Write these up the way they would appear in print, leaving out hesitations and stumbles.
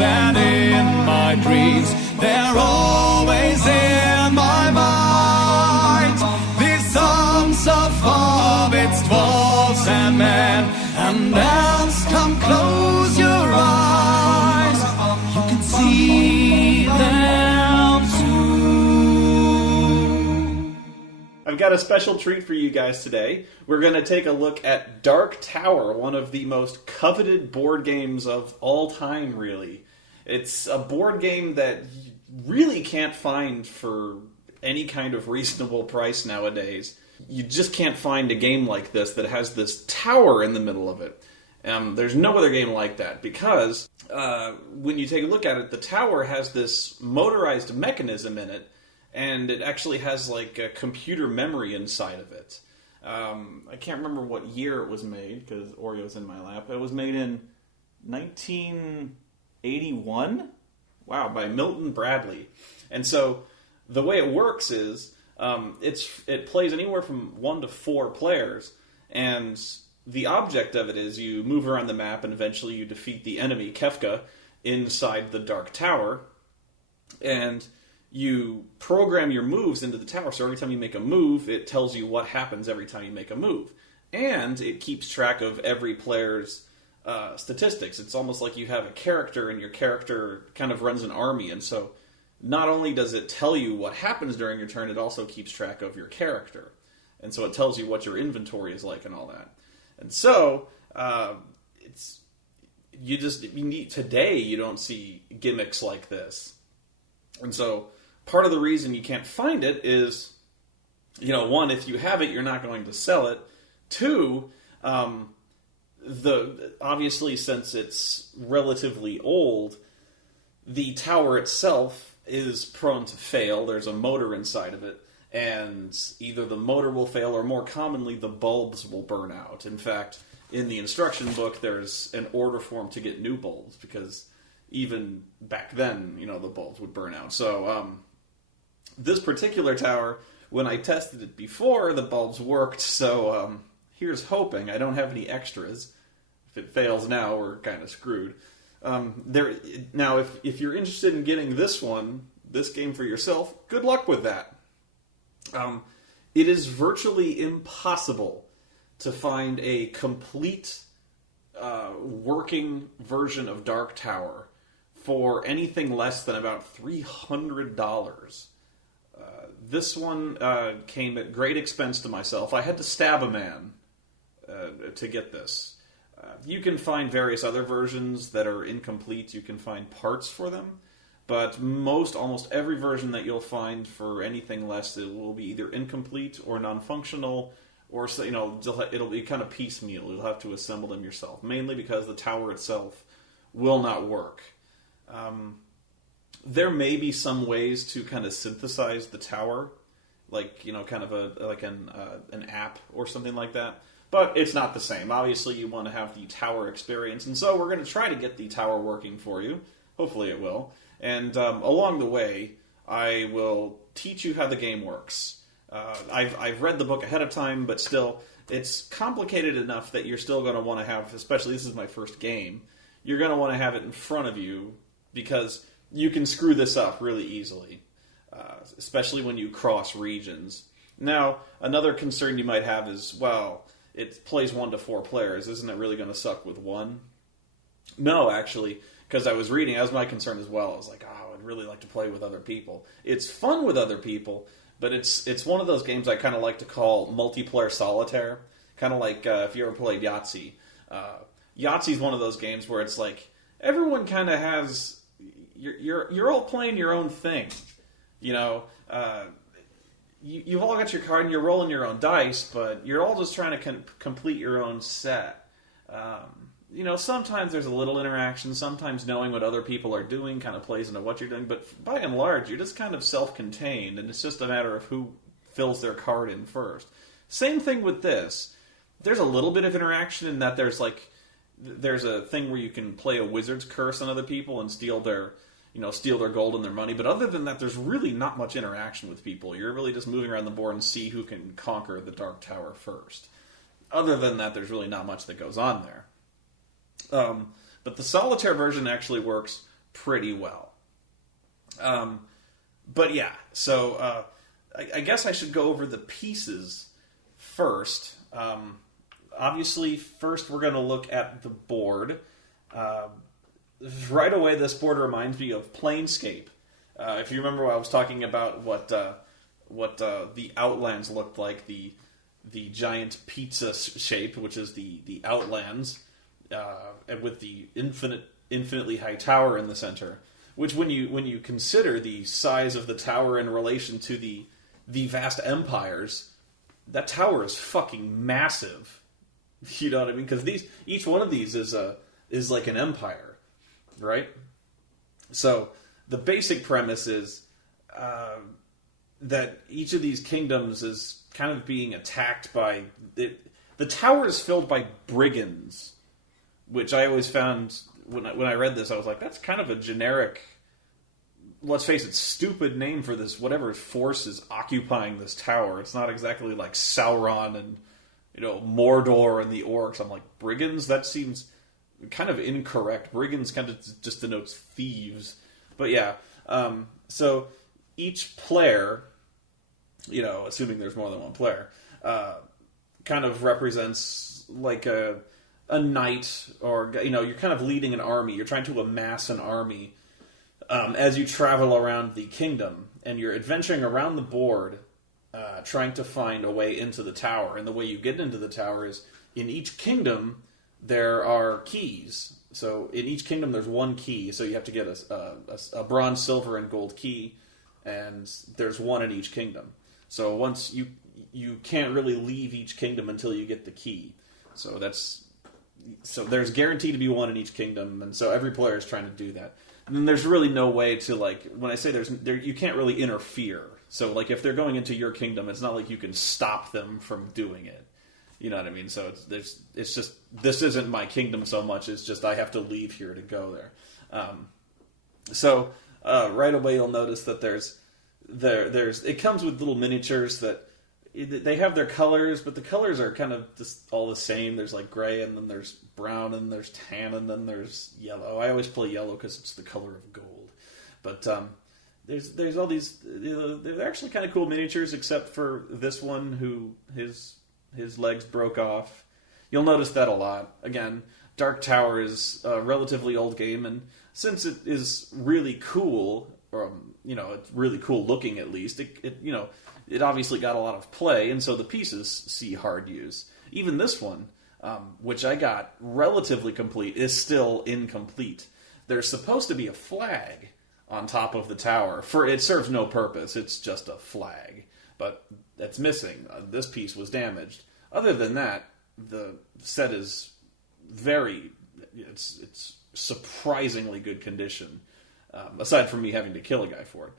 thoughts and in my dreams. They're always in my mind. These songs of hobbits, dwarves and men, and elves, come close your eyes. You can see them too. I've got a special treat for you guys today. We're going to take a look at Dark Tower, one of the most coveted board games of all time, really. It's a board game that you really can't find for any kind of reasonable price nowadays. You just can't find a game like this that has this tower in the middle of it. There's no other game like that, because when you take a look at it, the tower has this motorized mechanism in it, and it actually has like a computer memory inside of it. I can't remember what year it was made, because Oreo's in my lap. It was made in 1981? Wow, by Milton Bradley. And so the way it works is it plays anywhere from 1 to 4 players, and the object of it is you move around the map and eventually you defeat the enemy, Kefka, inside the Dark Tower, and you program your moves into the tower, so every time you make a move, it tells you what happens every time you make a move. And it keeps track of every player's statistics. It's almost like you have a character, and your character kind of runs an army, and so not only does it tell you what happens during your turn, it also keeps track of your character. And so it tells you what your inventory is like and all that. And so, today you don't see gimmicks like this. And so, part of the reason you can't find it is, one, if you have it, you're not going to sell it. 2, obviously, since it's relatively old, the tower itself is prone to fail. There's a motor inside of it, and either the motor will fail, or more commonly, the bulbs will burn out. In fact, in the instruction book, there's an order form to get new bulbs, because even back then, the bulbs would burn out. So, this particular tower, when I tested it before, the bulbs worked, so here's hoping. I don't have any extras. If it fails now, we're kind of screwed. Now, if you're interested in getting this game for yourself, good luck with that. It is virtually impossible to find a complete working version of Dark Tower for anything less than about $300. This one came at great expense to myself. I had to stab a man to get this. You can find various other versions that are incomplete. You can find parts for them. But almost every version that you'll find for anything less, it will be either incomplete or non-functional, or it'll be kind of piecemeal. You'll have to assemble them yourself, mainly because the tower itself will not work. There may be some ways to kind of synthesize the tower, like kind of an app or something like that. But it's not the same. Obviously, you want to have the tower experience, and so we're going to try to get the tower working for you. Hopefully, it will. And along the way, I will teach you how the game works. I've read the book ahead of time, but still, it's complicated enough that you're still going to want to have, especially this is my first game, you're going to want to have it in front of you, because you can screw this up really easily, especially when you cross regions. Now, another concern you might have is, well, it plays 1 to 4 players. Isn't it really going to suck with 1? No, actually, because I was reading, that was my concern as well. I was like, I'd really like to play with other people. It's fun with other people, but it's one of those games I kind of like to call multiplayer solitaire. Kind of like if you ever played Yahtzee. Yahtzee's one of those games where it's like everyone kind of has you're all playing your own thing. You've all got your card and you're rolling your own dice, but you're all just trying to complete your own set. Sometimes there's a little interaction. Sometimes knowing what other people are doing kind of plays into what you're doing. But by and large, you're just kind of self-contained, and it's just a matter of who fills their card in first. Same thing with this. There's a little bit of interaction in that there's a thing where you can play a wizard's curse on other people and steal their gold and their money. But other than that, there's really not much interaction with people. You're really just moving around the board and see who can conquer the Dark Tower first. Other than that, there's really not much that goes on there. But the solitaire version actually works pretty well. But yeah, so I guess I should go over the pieces first. Obviously, first we're going to look at the board. Right away, this board reminds me of Planescape. If you remember, I was talking about what the Outlands looked like, the giant pizza shape, which is the Outlands, and with the infinitely high tower in the center. Which, when you consider the size of the tower in relation to the vast empires, that tower is fucking massive. You know what I mean? Because each one of these is like an empire, right? So the basic premise is that each of these kingdoms is kind of being attacked by the tower is filled by brigands, which I always found when I read this, I was like, that's kind of a generic, let's face it, stupid name for this, whatever force is occupying this tower. It's not exactly like Sauron and, Mordor and the orcs. I'm like, brigands? That seems kind of incorrect. Brigands kind of just denotes thieves. But yeah, so each player, assuming there's more than one player, kind of represents like a knight, or you're kind of leading an army. You're trying to amass an army as you travel around the kingdom, and you're adventuring around the board, trying to find a way into the tower. And the way you get into the tower is, in each kingdom there are keys. So in each kingdom there's one key. So you have to get a bronze, silver, and gold key, and there's one in each kingdom. So once you can't really leave each kingdom until you get the key. So there's guaranteed to be one in each kingdom, and so every player is trying to do that. And then there's really no way to, when I say you can't really interfere. So, if they're going into your kingdom, it's not like you can stop them from doing it. You know what I mean? So it's just, this isn't my kingdom so much, it's just I have to leave here to go there. So right away you'll notice that there's it comes with little miniatures that they have their colors, but the colors are kind of just all the same. There's gray, and then there's brown, and there's tan, and then there's yellow. I always play yellow because it's the color of gold. But there's all these. They're actually kind of cool miniatures, except for this one who his legs broke off. You'll notice that a lot. Again, Dark Tower is a relatively old game, and since it is really cool, or it's really cool looking at least, it obviously got a lot of play, and so the pieces see hard use. Even this one, which I got relatively complete, is still incomplete. There's supposed to be a flag on top of the tower. It serves no purpose, it's just a flag. But that's missing. This piece was damaged. Other than that, the set is it's surprisingly good condition, aside from me having to kill a guy for it.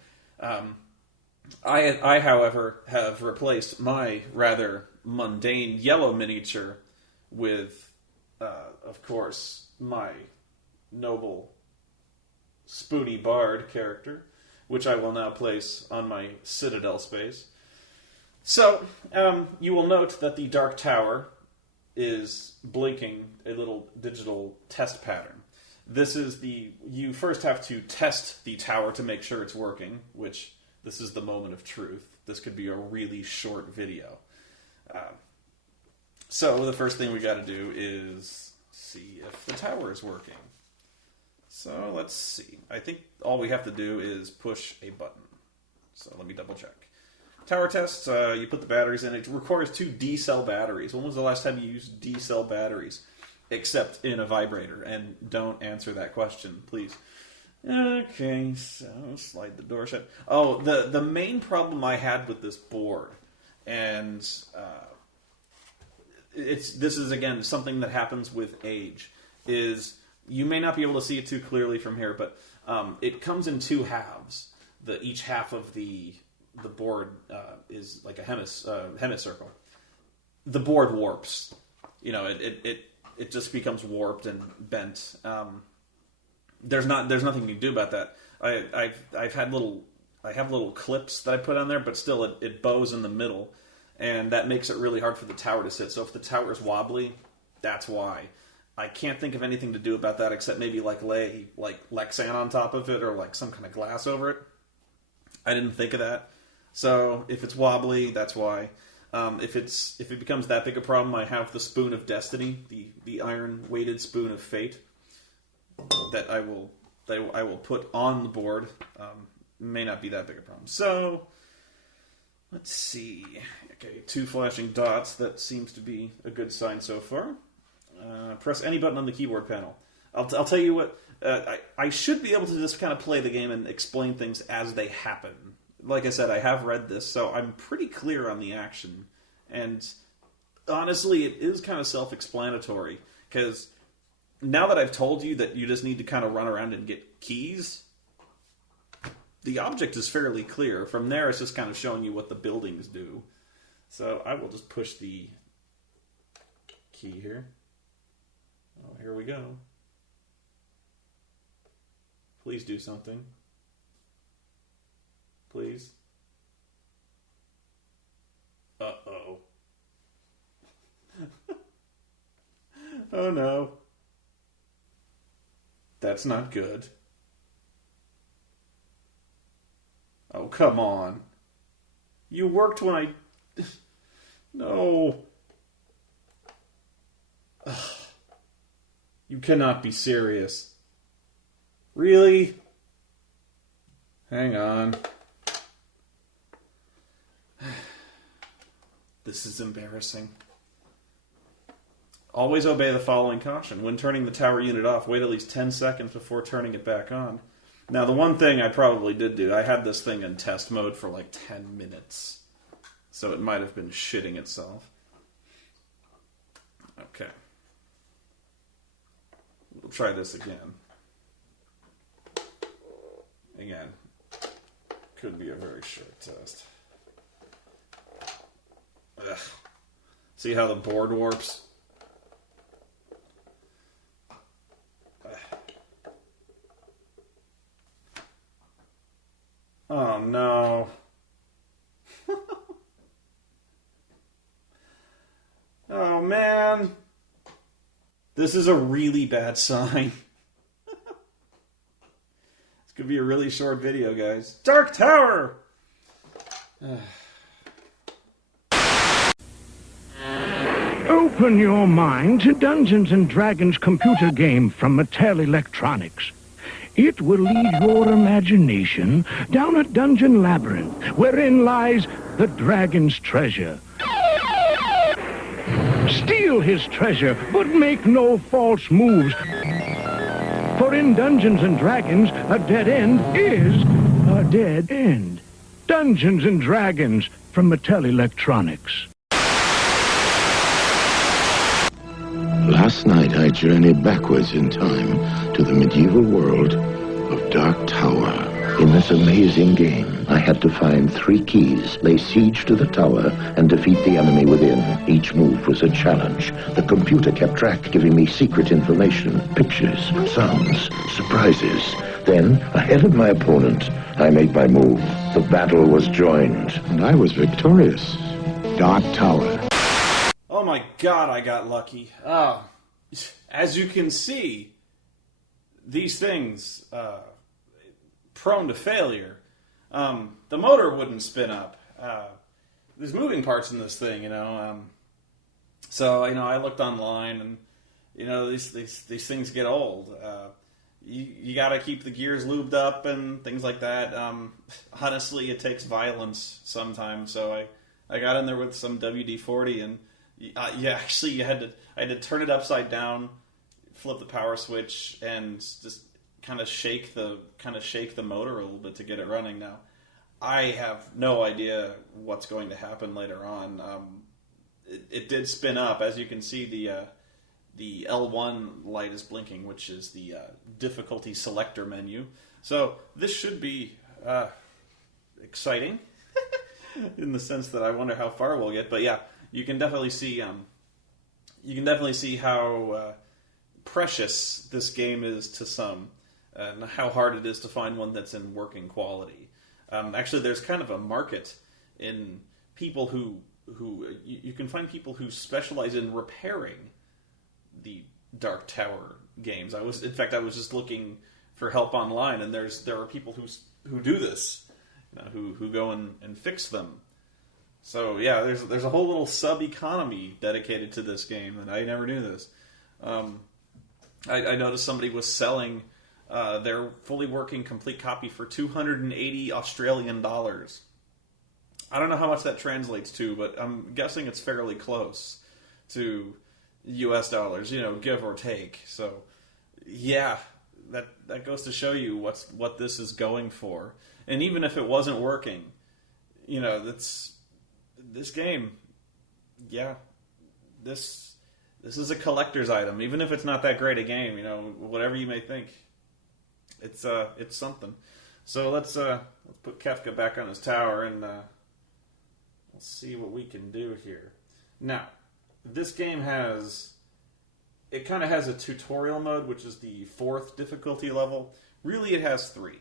I, however, have replaced my rather mundane yellow miniature with, of course, my noble Spoony Bard character, which I will now place on my Citadel space. So, you will note that the Dark Tower is blinking a little digital test pattern. You first have to test the tower to make sure it's working, which... This is the moment of truth. This could be a really short video. So the first thing we got to do is see if the tower is working. So let's see. I think all we have to do is push a button. So let me double check. Tower test, you put the batteries in. It requires 2 D-cell batteries. When was the last time you used D-cell batteries? Except in a vibrator. And don't answer that question, please. Okay, so slide the door shut. Oh, the main problem I had with this board, and this is again something that happens with age, is you may not be able to see it too clearly from here, but it comes in 2 halves. Each half of the board is like a hemicircle. The board warps. It just becomes warped and bent. There's nothing you can do about that. I have little clips that I put on there, but still it bows in the middle, and that makes it really hard for the tower to sit. So if the tower is wobbly, that's why. I can't think of anything to do about that except maybe like lay like Lexan on top of it or like some kind of glass over it. I didn't think of that. So if it's wobbly, that's why. If it becomes that big a problem, I have the Spoon of Destiny, the iron weighted Spoon of Fate that I will put on the board. May not be that big a problem. So let's see. Okay, 2 flashing dots. That seems to be a good sign so far. Press any button on the keyboard panel. I'll tell you what. I should be able to just kind of play the game and explain things as they happen. Like I said, I have read this, so I'm pretty clear on the action. And honestly, it is kind of self-explanatory. Because now that I've told you that you just need to kind of run around and get keys, the object is fairly clear. From there, it's just kind of showing you what the buildings do. So I will just push the key here. Oh, here we go. Please do something. Please. Uh-oh. Oh no. That's not good. Oh, come on. You worked when I... No. Ugh. You cannot be serious. Really? Hang on. This is embarrassing. Always obey the following caution. When turning the tower unit off, wait at least 10 seconds before turning it back on. Now, the one thing I probably did do, I had this thing in test mode for like 10 minutes. So it might have been shitting itself. Okay. We'll try this again. Again. Could be a very short test. Ugh. See how the board warps? Oh no. Oh man. This is a really bad sign. This could be a really short video, guys. Dark Tower! Open your mind to Dungeons & Dragons computer game from Mattel Electronics. It will lead your imagination down a dungeon labyrinth wherein lies the dragon's treasure. Steal his treasure, but make no false moves. For in Dungeons & Dragons, a dead end is a dead end. Dungeons & Dragons from Mattel Electronics. Last night I journeyed backwards in time to the medieval world of Dark Tower. In this amazing game, I had to find 3 keys, lay siege to the tower, and defeat the enemy within. Each move was a challenge. The computer kept track, giving me secret information, pictures, sounds, surprises. Then, ahead of my opponent, I made my move. The battle was joined, and I was victorious. Dark Tower. Oh my god, I got lucky. As you can see, these things, prone to failure. The motor wouldn't spin up. There's moving parts in this thing, you know. So, you know, I looked online, and, you know, these things get old. You got to keep the gears lubed up and things like that. Honestly, it takes violence sometimes. So I got in there with some WD-40, and I had to turn it upside down, flip the power switch, and just kind of shake the motor a little bit to get it running. Now, I have no idea what's going to happen later on. It did spin up, as you can see. The L1 light is blinking, which is the difficulty selector menu. So this should be exciting in the sense that I wonder how far we'll get. But yeah, you can definitely see how precious this game is to some, and how hard it is to find one that's in working quality. Actually, there's kind of a market in people who you can find people who specialize in repairing the Dark Tower games. In fact, I was just looking for help online, and there are people who do this, who go and fix them. So yeah, there's a whole little sub economy dedicated to this game, and I never knew this. I noticed somebody was selling their fully working complete copy for 280 Australian dollars. I don't know how much that translates to, but I'm guessing it's fairly close to US dollars, give or take. So, yeah, that goes to show you what this is going for. And even if it wasn't working, that's this game. Yeah, this is a collector's item, even if it's not that great a game. Whatever you may think, it's something. So let's put Kefka back on his tower and let's see what we can do here. Now, this game has a tutorial mode, which is the 4th difficulty level. Really, it has 3.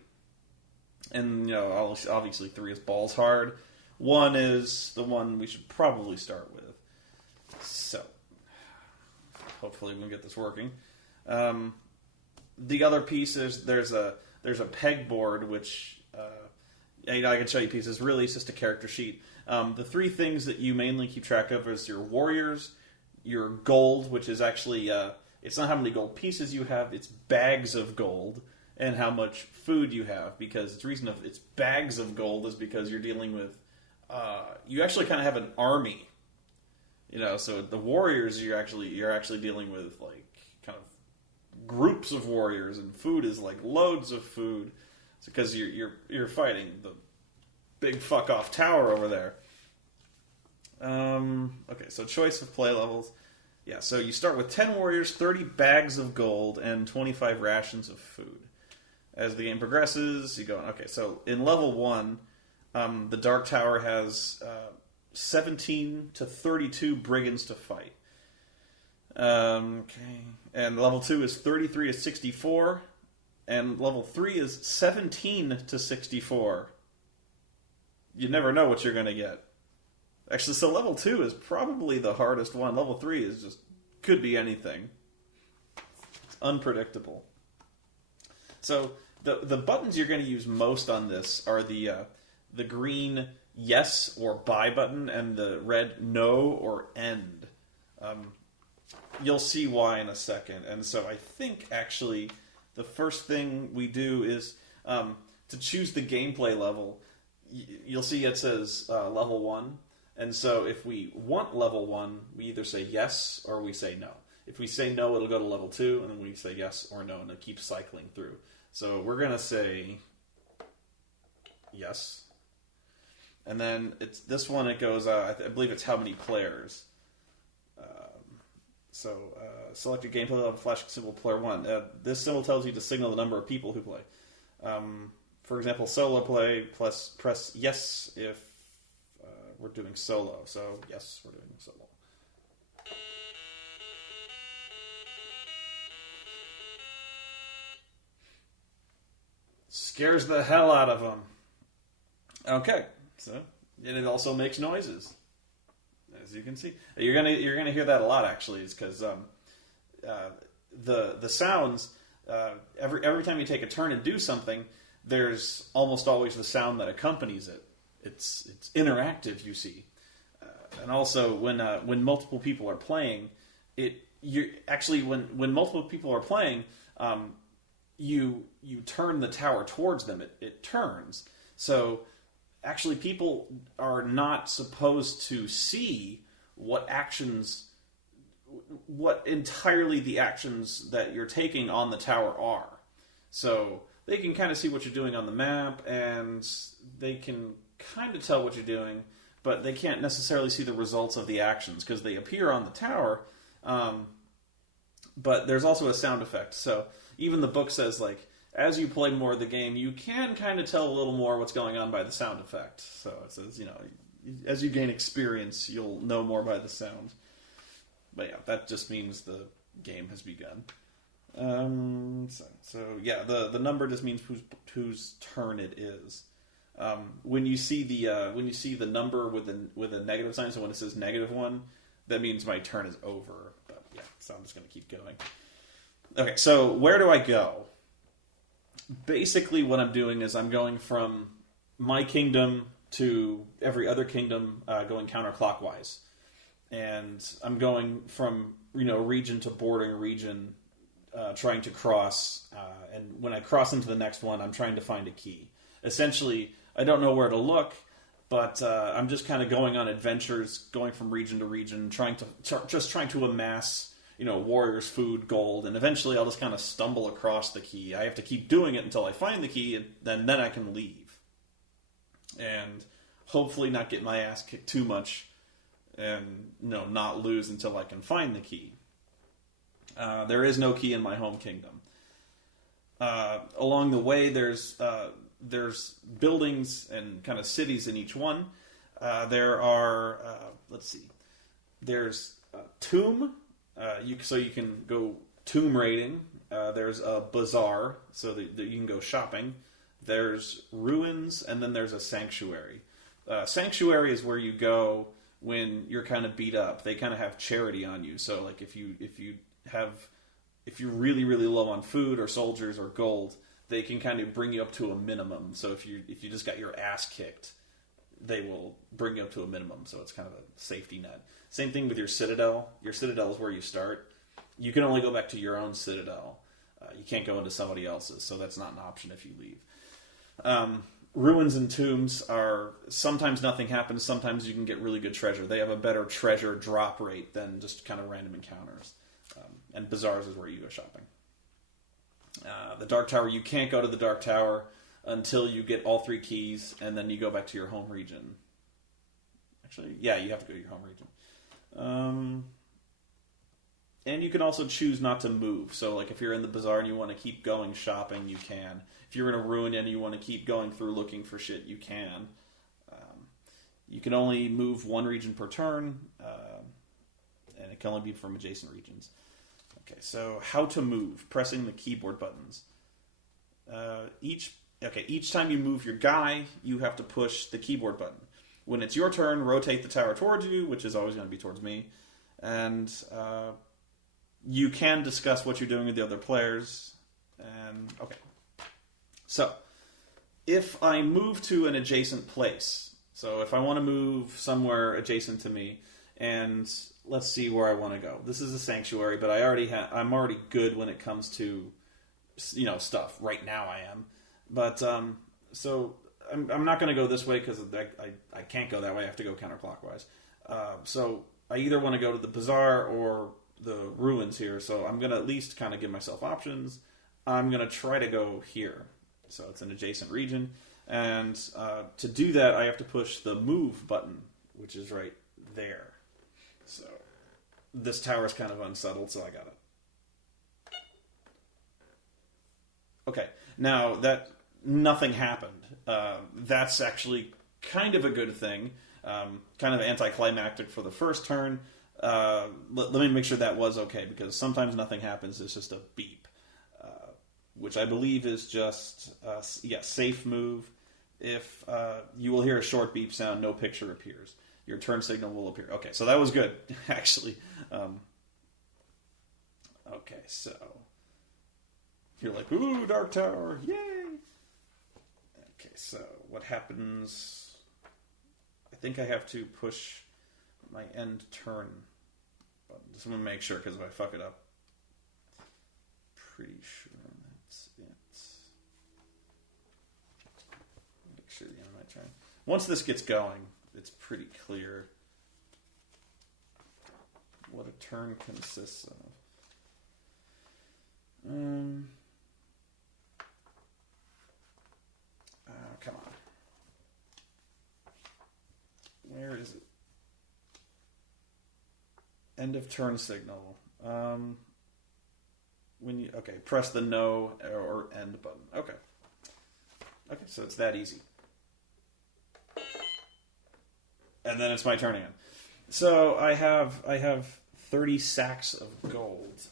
And, obviously 3 is balls hard. 1 is the one we should probably start with. So, hopefully we can get this working. The other piece is there's a pegboard, which, I can show you pieces. Really, it's just a character sheet. The 3 things that you mainly keep track of is your warriors, your gold, which is actually, it's not how many gold pieces you have, it's bags of gold, and how much food you have, because the reason it's bags of gold is because you're dealing with, you actually kind of have an army, so the warriors, you're actually dealing with, like, kind of groups of warriors, and food is, like, loads of food, because you're fighting the big fuck off tower over there. Okay, so choice of play levels. Yeah, so you start with 10 warriors, 30 bags of gold, and 25 rations of food. As the game progresses, you go, okay, so in level 1, the Dark Tower has 17 to 32 brigands to fight. Okay, and level 2 is 33 to 64, and level 3 is 17 to 64. You never know what you're going to get. Actually, so level 2 is probably the hardest one. Level 3 is just, could be anything. It's unpredictable. So, the buttons you're going to use most on this are the green yes or buy button and the red no or end. You'll see why in a second. And so I think, actually, the first thing we do is to choose the gameplay level. You'll see it says level 1. And so if we want level 1, we either say yes or we say no. If we say no, it'll go to level 2, and then we say yes or no, and it keeps cycling through. So we're going to say yes. And then it's this one, it goes, I believe it's how many players. Select your gameplay level, flash symbol player 1. This symbol tells you to signal the number of people who play. For example, solo play, plus press yes if we're doing solo. So, yes, we're doing solo. Scares the hell out of them. Okay, so, and it also makes noises, as you can see. You're gonna hear that a lot, actually, is because the sounds, every time you take a turn and do something, there's almost always the sound that accompanies it. It's interactive, you see, and also when multiple people are playing, when multiple people are playing, you turn the tower towards them. It turns. So actually, people are not supposed to see what entirely the actions that you're taking on the tower are. So they can kind of see what you're doing on the map, and they can kind of tell what you're doing, but they can't necessarily see the results of the actions because they appear on the tower, but there's also a sound effect. So even the book says, like, as you play more of the game, you can kind of tell a little more what's going on by the sound effect. So it says, as you gain experience, you'll know more by the sound. But yeah, that just means the game has begun. The number just means whose turn it is. When you see the number with a negative sign, so when it says -1, that means my turn is over. But yeah, so I'm just going to keep going. Okay, so where do I go? Basically, what I'm doing is I'm going from my kingdom to every other kingdom, going counterclockwise, and I'm going from region to bordering region, trying to cross. And when I cross into the next one, I'm trying to find a key. Essentially, I don't know where to look, but I'm just kind of going on adventures, going from region to region, trying to amass warriors, food, gold, and eventually I'll just kind of stumble across the key. I have to keep doing it until I find the key, and then I can leave. And hopefully not get my ass kicked too much, and not lose until I can find the key. There is no key in my home kingdom. Along the way, there's buildings and kind of cities in each one. There are, there's a tomb. So you can go tomb raiding. There's a bazaar, so that you can go shopping. There's ruins, and then there's a sanctuary. Sanctuary is where you go when you're kind of beat up. They kind of have charity on you. So like if you're really, really low on food or soldiers or gold, they can kind of bring you up to a minimum. So if you just got your ass kicked, they will bring you up to a minimum. So it's kind of a safety net. Same thing with your Citadel. Your Citadel is where you start. You can only go back to your own Citadel. You can't go into somebody else's, so that's not an option if you leave. Ruins and tombs are, sometimes nothing happens, sometimes you can get really good treasure. They have a better treasure drop rate than just kind of random encounters. And bazaars is where you go shopping. The Dark Tower, you can't go to the Dark Tower until you get all 3 keys, and then you go back to your home region. Actually, yeah, you have to go to your home region. And you can also choose not to move. So, like, if you're in the bazaar and you want to keep going shopping, you can. If you're in a ruin and you want to keep going through looking for shit, you can. You can only move 1 region per turn, and it can only be from adjacent regions. Okay, so how to move. Pressing the keyboard buttons. Each time you move your guy, you have to push the keyboard button. When it's your turn, rotate the tower towards you, which is always going to be towards me. And you can discuss what you're doing with the other players. And okay. So, if I move to an adjacent place, so if I want to move somewhere adjacent to me, and let's see where I want to go. This is a sanctuary, but I'm already good when it comes to stuff. Right now I am. But so I'm not going to go this way because I can't go that way. I have to go counterclockwise. So I either want to go to the bazaar or the ruins here. So I'm going to at least kind of give myself options. I'm going to try to go here. So it's an adjacent region. And to do that, I have to push the move button, which is right there. So this tower is kind of unsettled, so I got it. Okay, now that nothing happened, that's actually kind of a good thing. Kind of anticlimactic for the first turn. Let me make sure that was okay, because sometimes nothing happens, it's just a beep. Which I believe is just, safe move. If you will hear a short beep sound, no picture appears. Your turn signal will appear. Okay, so that was good, actually. Okay, so you're like, ooh, Dark Tower, yay! Okay, so what happens? I think I have to push my end turn button. Just want to make sure, because if I fuck it up, pretty sure that's it. Make sure the end of my turn. Once this gets going, it's pretty clear what a turn consists of. Come on. Where is it? End of turn signal. Press the no or end button. Okay, so it's that easy. And then it's my turn again. So I have 30 sacks of gold.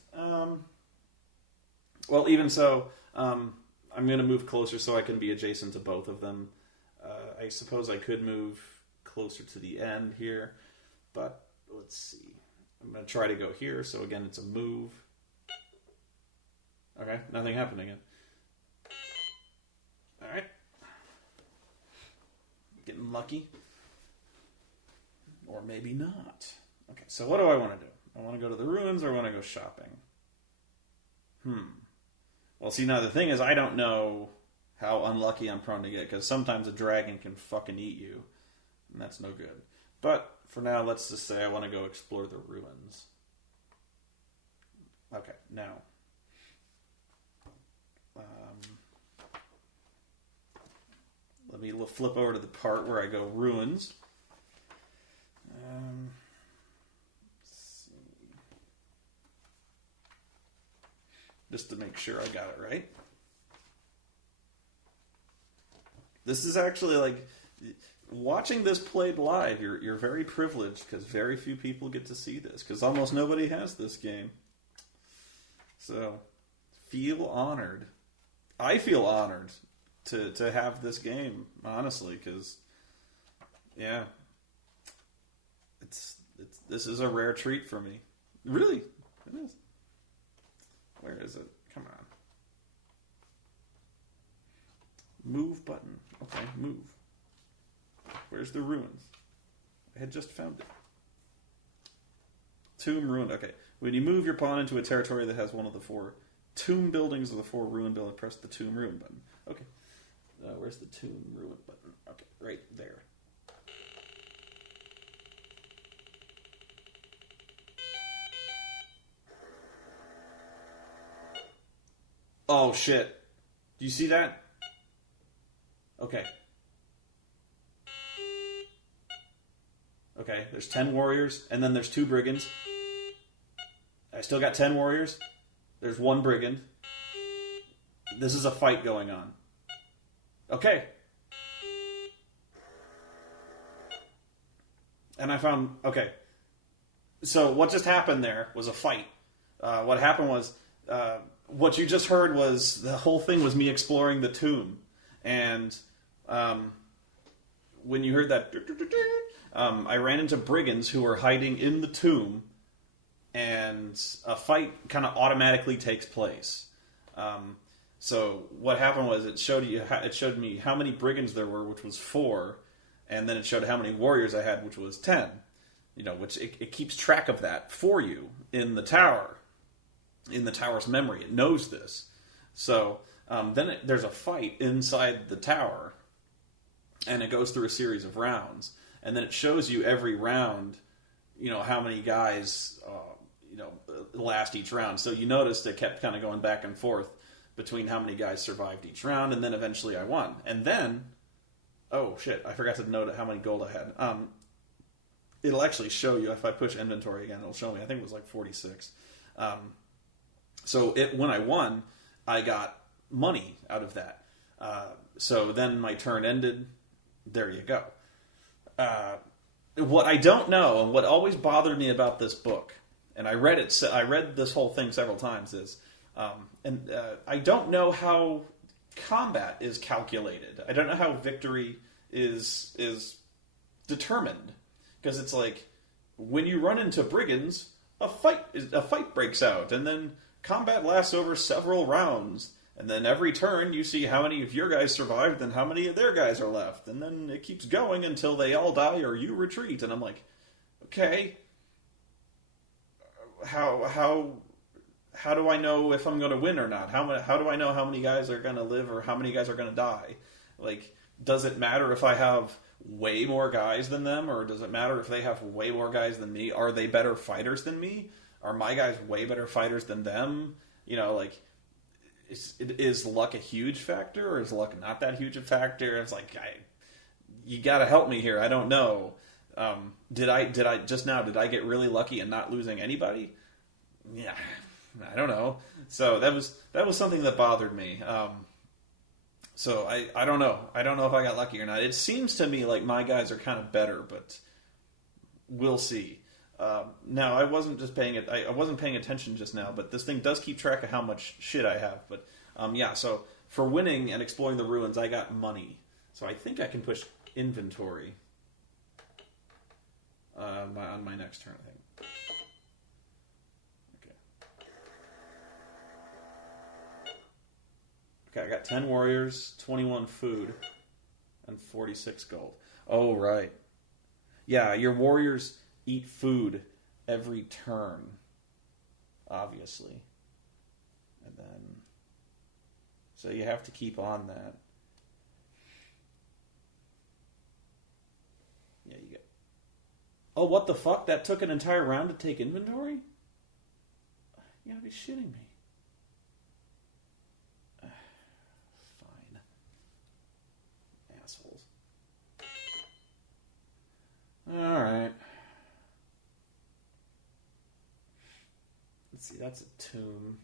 Well, even so, I'm going to move closer so I can be adjacent to both of them. I suppose I could move closer to the end here, but let's see. I'm going to try to go here. So again, it's a move. Okay, nothing happened again. Alright. Getting lucky. Or maybe not. Okay, so what do I want to do? I want to go to the ruins or I want to go shopping? Well, see, now the thing is, I don't know how unlucky I'm prone to get, because sometimes a dragon can fucking eat you, and that's no good. But, for now, let's just say I want to go explore the ruins. Okay, now... let me flip over to the part where I go ruins. Let's see. Just to make sure I got it right. This is actually like watching this played live. You're very privileged because very few people get to see this because almost nobody has this game. So feel honored. I feel honored to have this game, honestly, because yeah, this is a rare treat for me. Really, it is. Where is it? Come on. Move button. Okay, move. Where's the ruins? I had just found it. Tomb ruined. Okay, when you move your pawn into a territory that has one of the 4 tomb buildings or the 4 ruin buildings, press the tomb ruin button. Okay. Where's the tomb ruin button? Okay, right there. Oh, shit. Do you see that? Okay. Okay, there's 10 warriors, and then there's 2 brigands. I still got 10 warriors. There's 1 brigand. This is a fight going on. Okay. And I found... Okay. So what just happened there was a fight. What happened was... what you just heard was... The whole thing was me exploring the tomb. And... when you heard that... I ran into brigands who were hiding in the tomb. And a fight kind of automatically takes place. So what happened was it showed me how many brigands there were, which was 4, and then it showed how many warriors I had, which was 10. You know, which it keeps track of that for you in the tower, in the tower's memory. It knows this. So then there's a fight inside the tower, and it goes through a series of rounds, and then it shows you every round, you know, how many guys, last each round. So you noticed it kept kind of going back and forth between how many guys survived each round, and then eventually I won. And then, oh shit, I forgot to note how many gold I had. It'll actually show you, if I push inventory again, it'll show me, I think it was like 46. So when I won, I got money out of that. So then my turn ended, there you go. What I don't know, and what always bothered me about this book, and I read this whole thing several times, is I don't know how combat is calculated. I don't know how victory is determined, because it's like when you run into brigands, a fight breaks out, and then combat lasts over several rounds, and then every turn you see how many of your guys survived and how many of their guys are left, and then it keeps going until they all die or you retreat. And I'm like, okay, how do I know if I'm going to win or not? How do I know how many guys are going to live or how many guys are going to die? Like, does it matter if I have way more guys than them, or does it matter if they have way more guys than me? Are they better fighters than me? Are my guys way better fighters than them? You know, like, is luck a huge factor, or is luck not that huge a factor? It's like, you got to help me here. I don't know. Did I get really lucky and not losing anybody? Yeah, I don't know. So that was something that bothered me. So I don't know. I don't know if I got lucky or not. It seems to me like my guys are kind of better, but we'll see. Now I wasn't paying attention just now, but this thing does keep track of how much shit I have. But yeah, so for winning and exploring the ruins, I got money. So I think I can push inventory on my next turn, I think. Okay. Okay, I got 10 warriors, 21 food, and 46 gold. Oh, right. Yeah, your warriors eat food every turn, obviously. And then... So you have to keep on that. Yeah, you get... Oh, what the fuck? That took an entire round to take inventory? You gotta be shitting me. Fine. Assholes. Alright. Let's see, that's a tomb.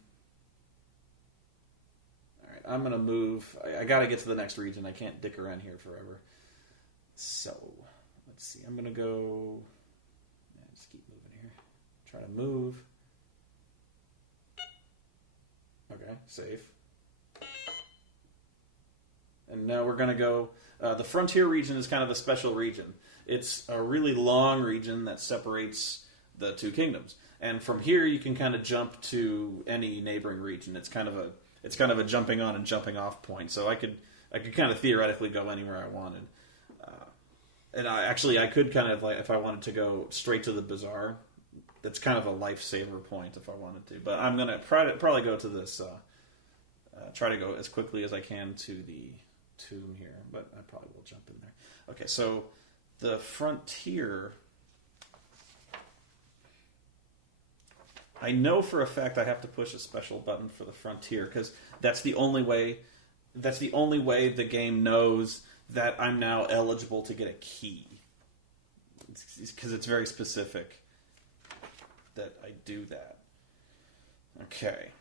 Alright, I'm gonna move. I gotta get to the next region. I can't dick around here forever. So, let's see. I'm gonna go... just keep moving here. Try to move. Okay, safe. And now we're gonna go... the frontier region is kind of a special region. It's a really long region that separates the two kingdoms. And from here, you can kind of jump to any neighboring region. It's kind of a jumping on and jumping off point. So I could kind of theoretically go anywhere I wanted. And I could kind of, like, if I wanted to go straight to the bazaar, that's kind of a lifesaver point if I wanted to. But I'm gonna probably go to this. Try to go as quickly as I can to the tomb here, but I probably will jump in there. Okay, so the frontier. I know for a fact I have to push a special button for the frontier because that's the only way. That's the only way the game knows that I'm now eligible to get a key. Because it's very specific that I do that. Okay.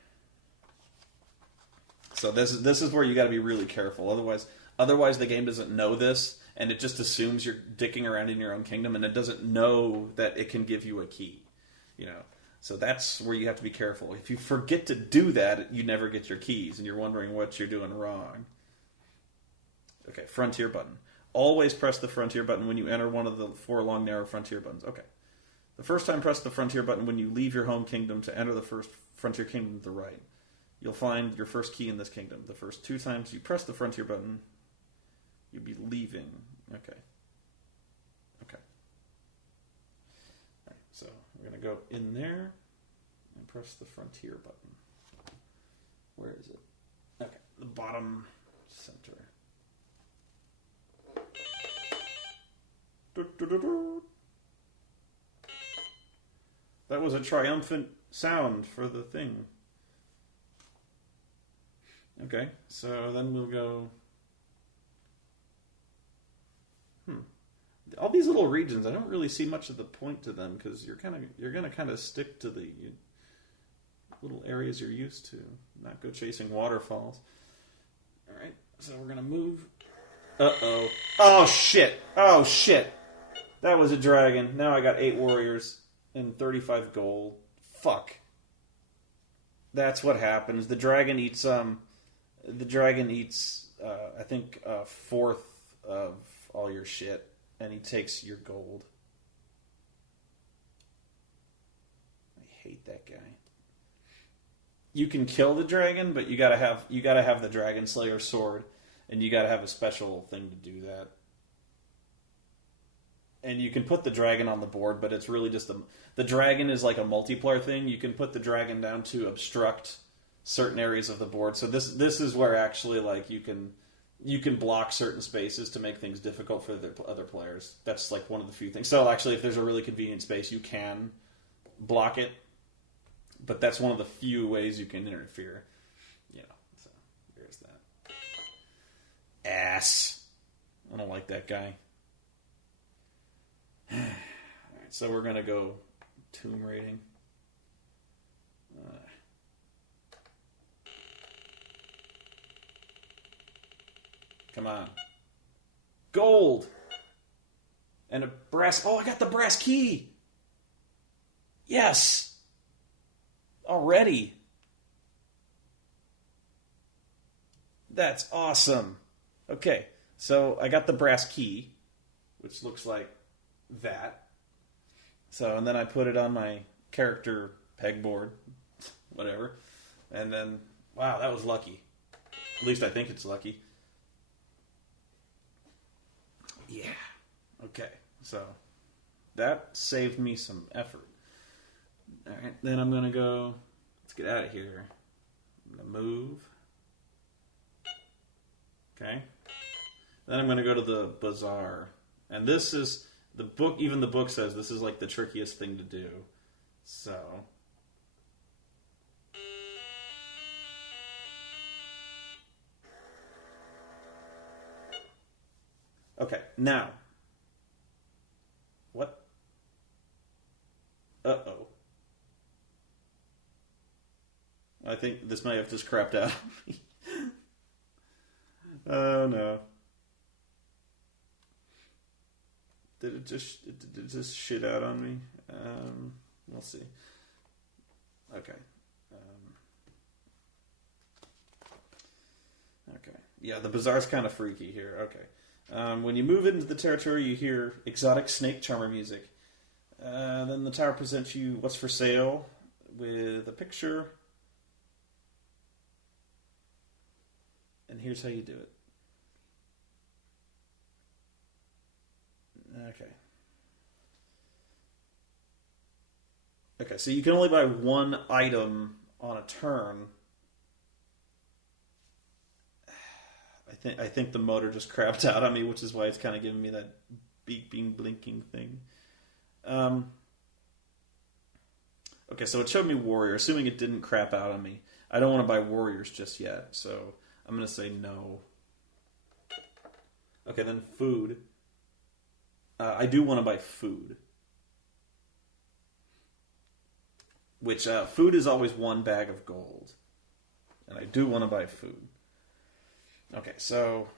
So this is where you got to be really careful. Otherwise the game doesn't know this, and it just assumes you're dicking around in your own kingdom, and it doesn't know that it can give you a key. You know. So that's where you have to be careful. If you forget to do that, you never get your keys, and you're wondering what you're doing wrong. Okay, frontier button. Always press the frontier button when you enter one of the 4 long, narrow frontier buttons. Okay. The first time, press the frontier button when you leave your home kingdom to enter the first frontier kingdom to the right. You'll find your first key in this kingdom. The first 2 times you press the frontier button, you'll be leaving. Okay. Okay. All right, so we're going to go in there and press the frontier button. Where is it? Okay, the bottom center. That was a triumphant sound for the thing. Okay, so then we'll go... All these little regions, I don't really see much of the point to them because you're gonna kind of stick to the little areas you're used to, not go chasing waterfalls. All right, so we're gonna move. Uh-oh. Oh shit! Oh shit! That was a dragon. Now I got 8 warriors and 35 gold. Fuck. That's what happens. The dragon eats I think a fourth of all your shit, and he takes your gold. I hate that guy. You can kill the dragon, but you gotta have the Dragon Slayer sword, and you gotta have a special thing to do that. And you can put the dragon on the board, but it's really just the dragon is like a multiplayer thing. You can put the dragon down to obstruct certain areas of the board. So this is where actually like you can block certain spaces to make things difficult for the other players. That's like one of the few things. So actually, if there's a really convenient space, you can block it. But that's one of the few ways you can interfere. You know, so there's that. Ass. I don't like that guy. Alright, so we're going to go tomb raiding. Come on. Gold! And a brass... Oh, I got the brass key! Yes! Already! That's awesome! Okay, so I got the brass key, which looks like that. So, and then I put it on my character pegboard, whatever. And then, wow, that was lucky. At least I think it's lucky. Yeah. Okay. So that saved me some effort. All right. Then I'm going to go... Let's get out of here. I'm going to move. Okay. Then I'm going to go to the bazaar. And this is... The book, even the book says this is like the trickiest thing to do. So... Okay, now. What? Uh-oh. I think this may have just crapped out on me. Oh, no. Did it just shit out on me? We'll see. Okay. Okay. Yeah, the bazaar's kind of freaky here. Okay. When you move into the territory, you hear exotic snake charmer music. Then the tower presents you what's for sale with a picture. And here's how you do it. Okay. Okay, so you can only buy one item on a turn. I think the motor just crapped out on me, which is why it's kind of giving me that beeping, blinking thing. Okay, so it showed me warrior, assuming it didn't crap out on me. I don't want to buy warriors just yet, so I'm going to say no. Okay, then food. I do want to buy food. Which, food is always one bag of gold. And I do want to buy food. Okay, so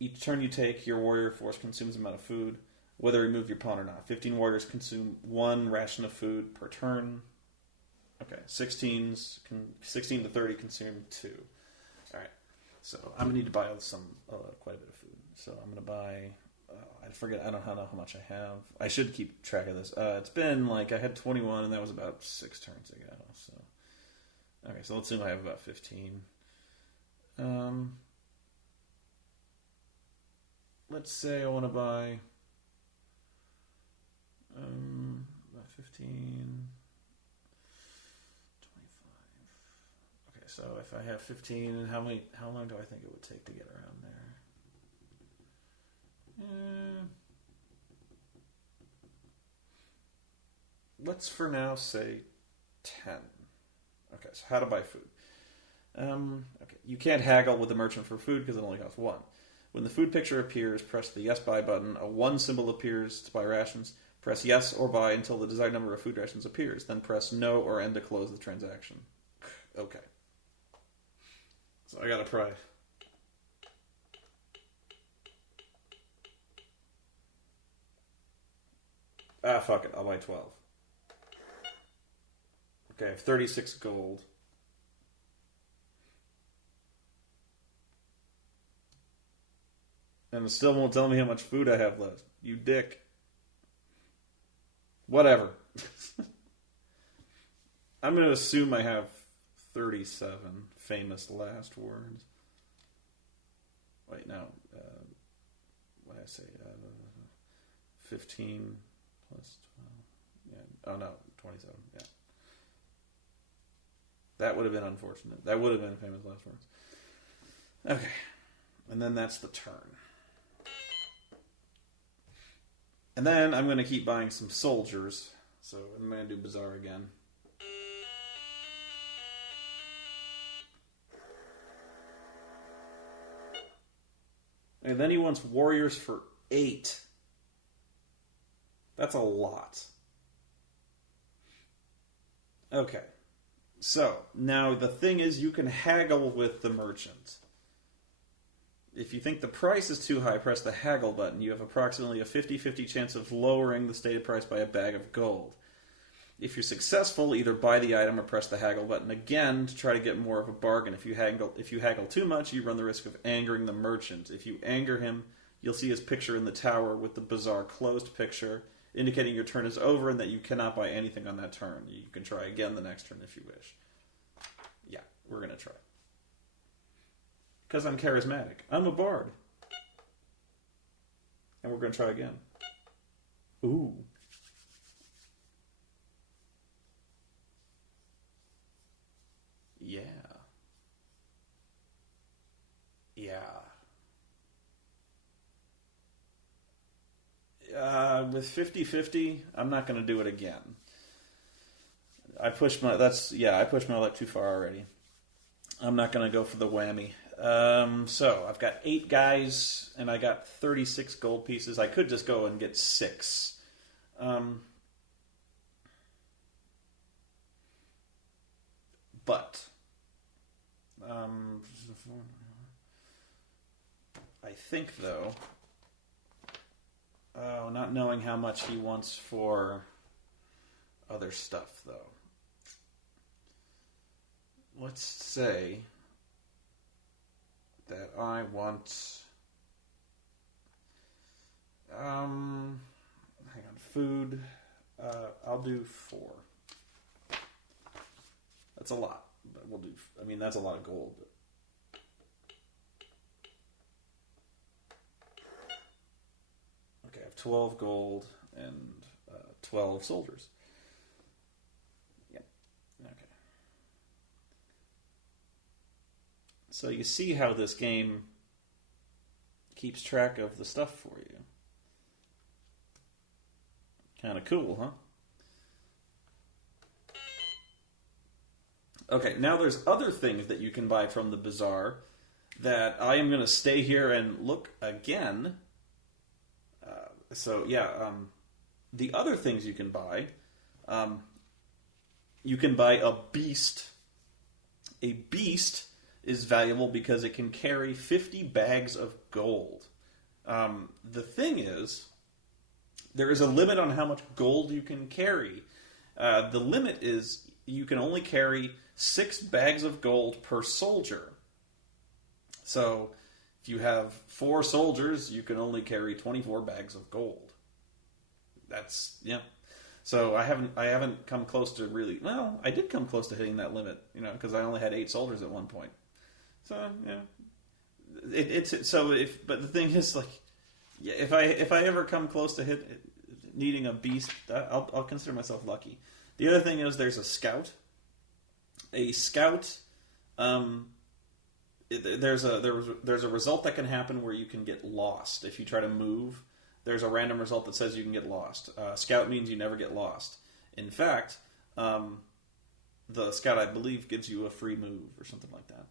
each turn you take, your warrior force consumes an amount of food, whether you move your pawn or not. 15 warriors consume 1 ration of food per turn. Okay, 16 to 30 consume 2. All right, so I'm gonna need to buy quite a bit of food. So I'm gonna buy. I don't know how much I have. I should keep track of this. It's been I had 21, and that was about 6 turns ago. So okay, so let's assume I have about 15. Let's say I want to buy about 15, 25. Okay, so if I have 15, how long do I think it would take to get around there? Let's for now say 10. Okay, so how to buy food. Okay, you can't haggle with the merchant for food because it only costs 1. When the food picture appears, press the yes buy button. A 1 symbol appears to buy rations. Press yes or buy until the desired number of food rations appears. Then press no or end to close the transaction. Okay. So I gotta try. Fuck it. I'll buy 12. Okay, I have 36 gold. And it still won't tell me how much food I have left. You dick. Whatever. I'm going to assume I have 37 famous last words. Wait, no. What did I say? 15 plus 12. Yeah. Oh, no. 27. Yeah. That would have been unfortunate. That would have been famous last words. Okay. And then that's the turn. And then I'm going to keep buying some soldiers. So I'm going to do Bazaar again. And then he wants warriors for 8. That's a lot. Okay. So, now the thing is you can haggle with the merchant. If you think the price is too high, press the haggle button. You have approximately a 50-50 chance of lowering the stated price by a bag of gold. If you're successful, either buy the item or press the haggle button again to try to get more of a bargain. If you haggle too much, you run the risk of angering the merchant. If you anger him, you'll see his picture in the tower with the bazaar closed picture, indicating your turn is over and that you cannot buy anything on that turn. You can try again the next turn if you wish. Yeah, we're going to try. Because I'm charismatic. I'm a bard. And we're going to try again. Ooh. Yeah. Yeah. With 50-50, I'm not going to do it again. I pushed my luck too far already. I'm not going to go for the whammy. So I've got 8 guys, and I got 36 gold pieces. I could just go and get 6. But I think, though, not knowing how much he wants for other stuff, though. Let's say that I want, hang on, food. I'll do 4. That's a lot, but we'll do. I mean, that's a lot of gold. But. Okay, I have 12 gold and 12 soldiers. Yep. Okay. So you see how this game keeps track of the stuff for you. Kind of cool, huh? Okay, now there's other things that you can buy from the bazaar that I am going to stay here and look again. The other things you can buy a beast. A beast is valuable because it can carry 50 bags of gold. The thing is, there is a limit on how much gold you can carry. The limit is you can only carry 6 bags of gold per soldier. So, if you have 4 soldiers, you can only carry 24 bags of gold. That's, yeah. So I haven't come close to really. Well, I did come close to hitting that limit, because I only had 8 soldiers at one point. So yeah, but the thing is, like, yeah, if I ever come close to needing a beast, I'll consider myself lucky. The other thing is there's a scout. A scout, there's a result that can happen where you can get lost if you try to move. There's a random result that says you can get lost. Scout means you never get lost. In fact, the scout, I believe, gives you a free move or something like that.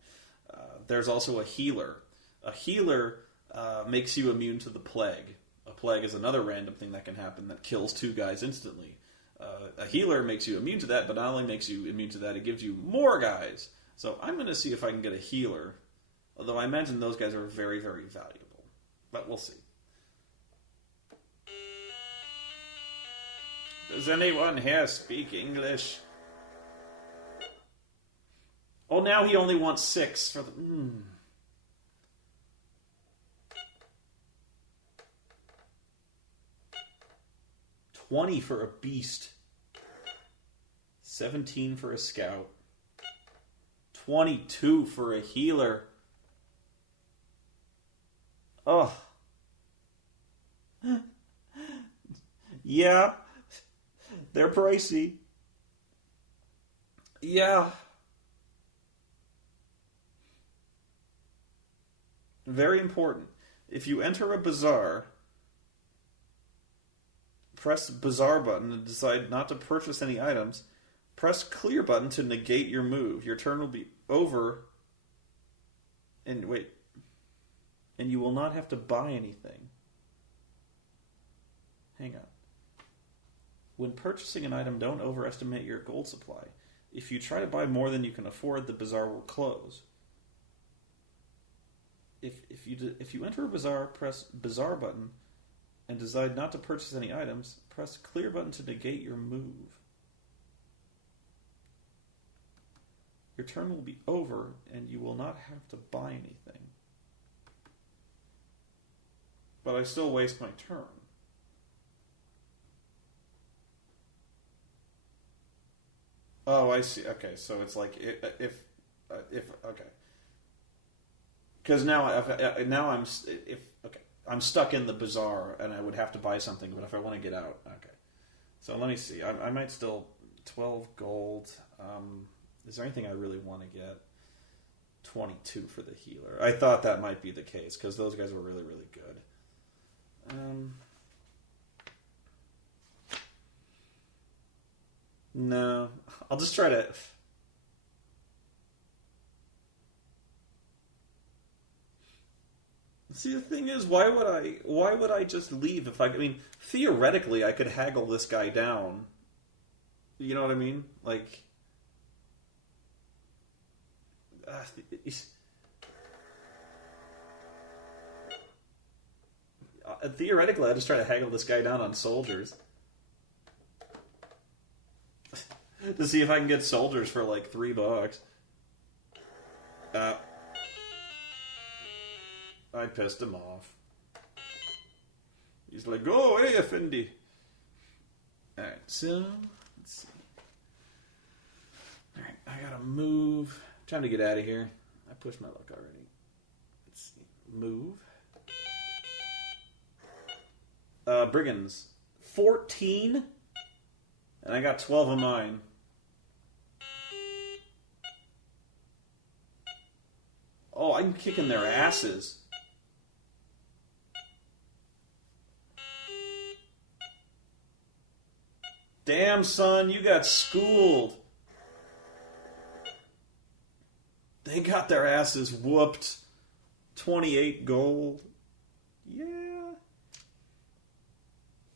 There's also a healer. A healer makes you immune to the plague. A plague is another random thing that can happen that kills 2 guys instantly. A healer makes you immune to that, but not only makes you immune to that, it gives you more guys. So I'm going to see if I can get a healer. Although I imagine those guys are very, very valuable. But we'll see. Does anyone here speak English? Oh, now he only wants 6 for the... 20 for a beast. 17 for a scout. 22 for a healer. Oh. Yeah. They're pricey. Yeah. Very important. If you enter a bazaar, press bazaar button and decide not to purchase any items. Press clear button to negate your move. Your turn will be over. And you will not have to buy anything. Hang on. When purchasing an item, don't overestimate your gold supply. If you try to buy more than you can afford, the bazaar will close. If you enter a bazaar, press bazaar button and decide not to purchase any items, press clear button to negate your move. Your turn will be over and you will not have to buy anything. But I still waste my turn. Oh, I see. Okay, so it's like if okay. Because now I'm stuck in the bazaar, and I would have to buy something. But if I want to get out, okay. So let me see. I might still 12 gold. Is there anything I really want to get? 22 for the healer. I thought that might be the case because those guys were really, really good. No, I'll just try to. See, the thing is, why would I just leave if I mean, theoretically, I could haggle this guy down. You know what I mean? Like, theoretically, I just try to haggle this guy down on soldiers to see if I can get soldiers for like $3. I pissed him off. He's like, go away, Effendi. Alright, so, let's see. Alright, I gotta move. Time to get out of here. I pushed my luck already. Let's see. Move. Brigands. 14? And I got 12 of mine. Oh, I'm kicking their asses. Damn, son, you got schooled. They got their asses whooped. 28 gold. Yeah.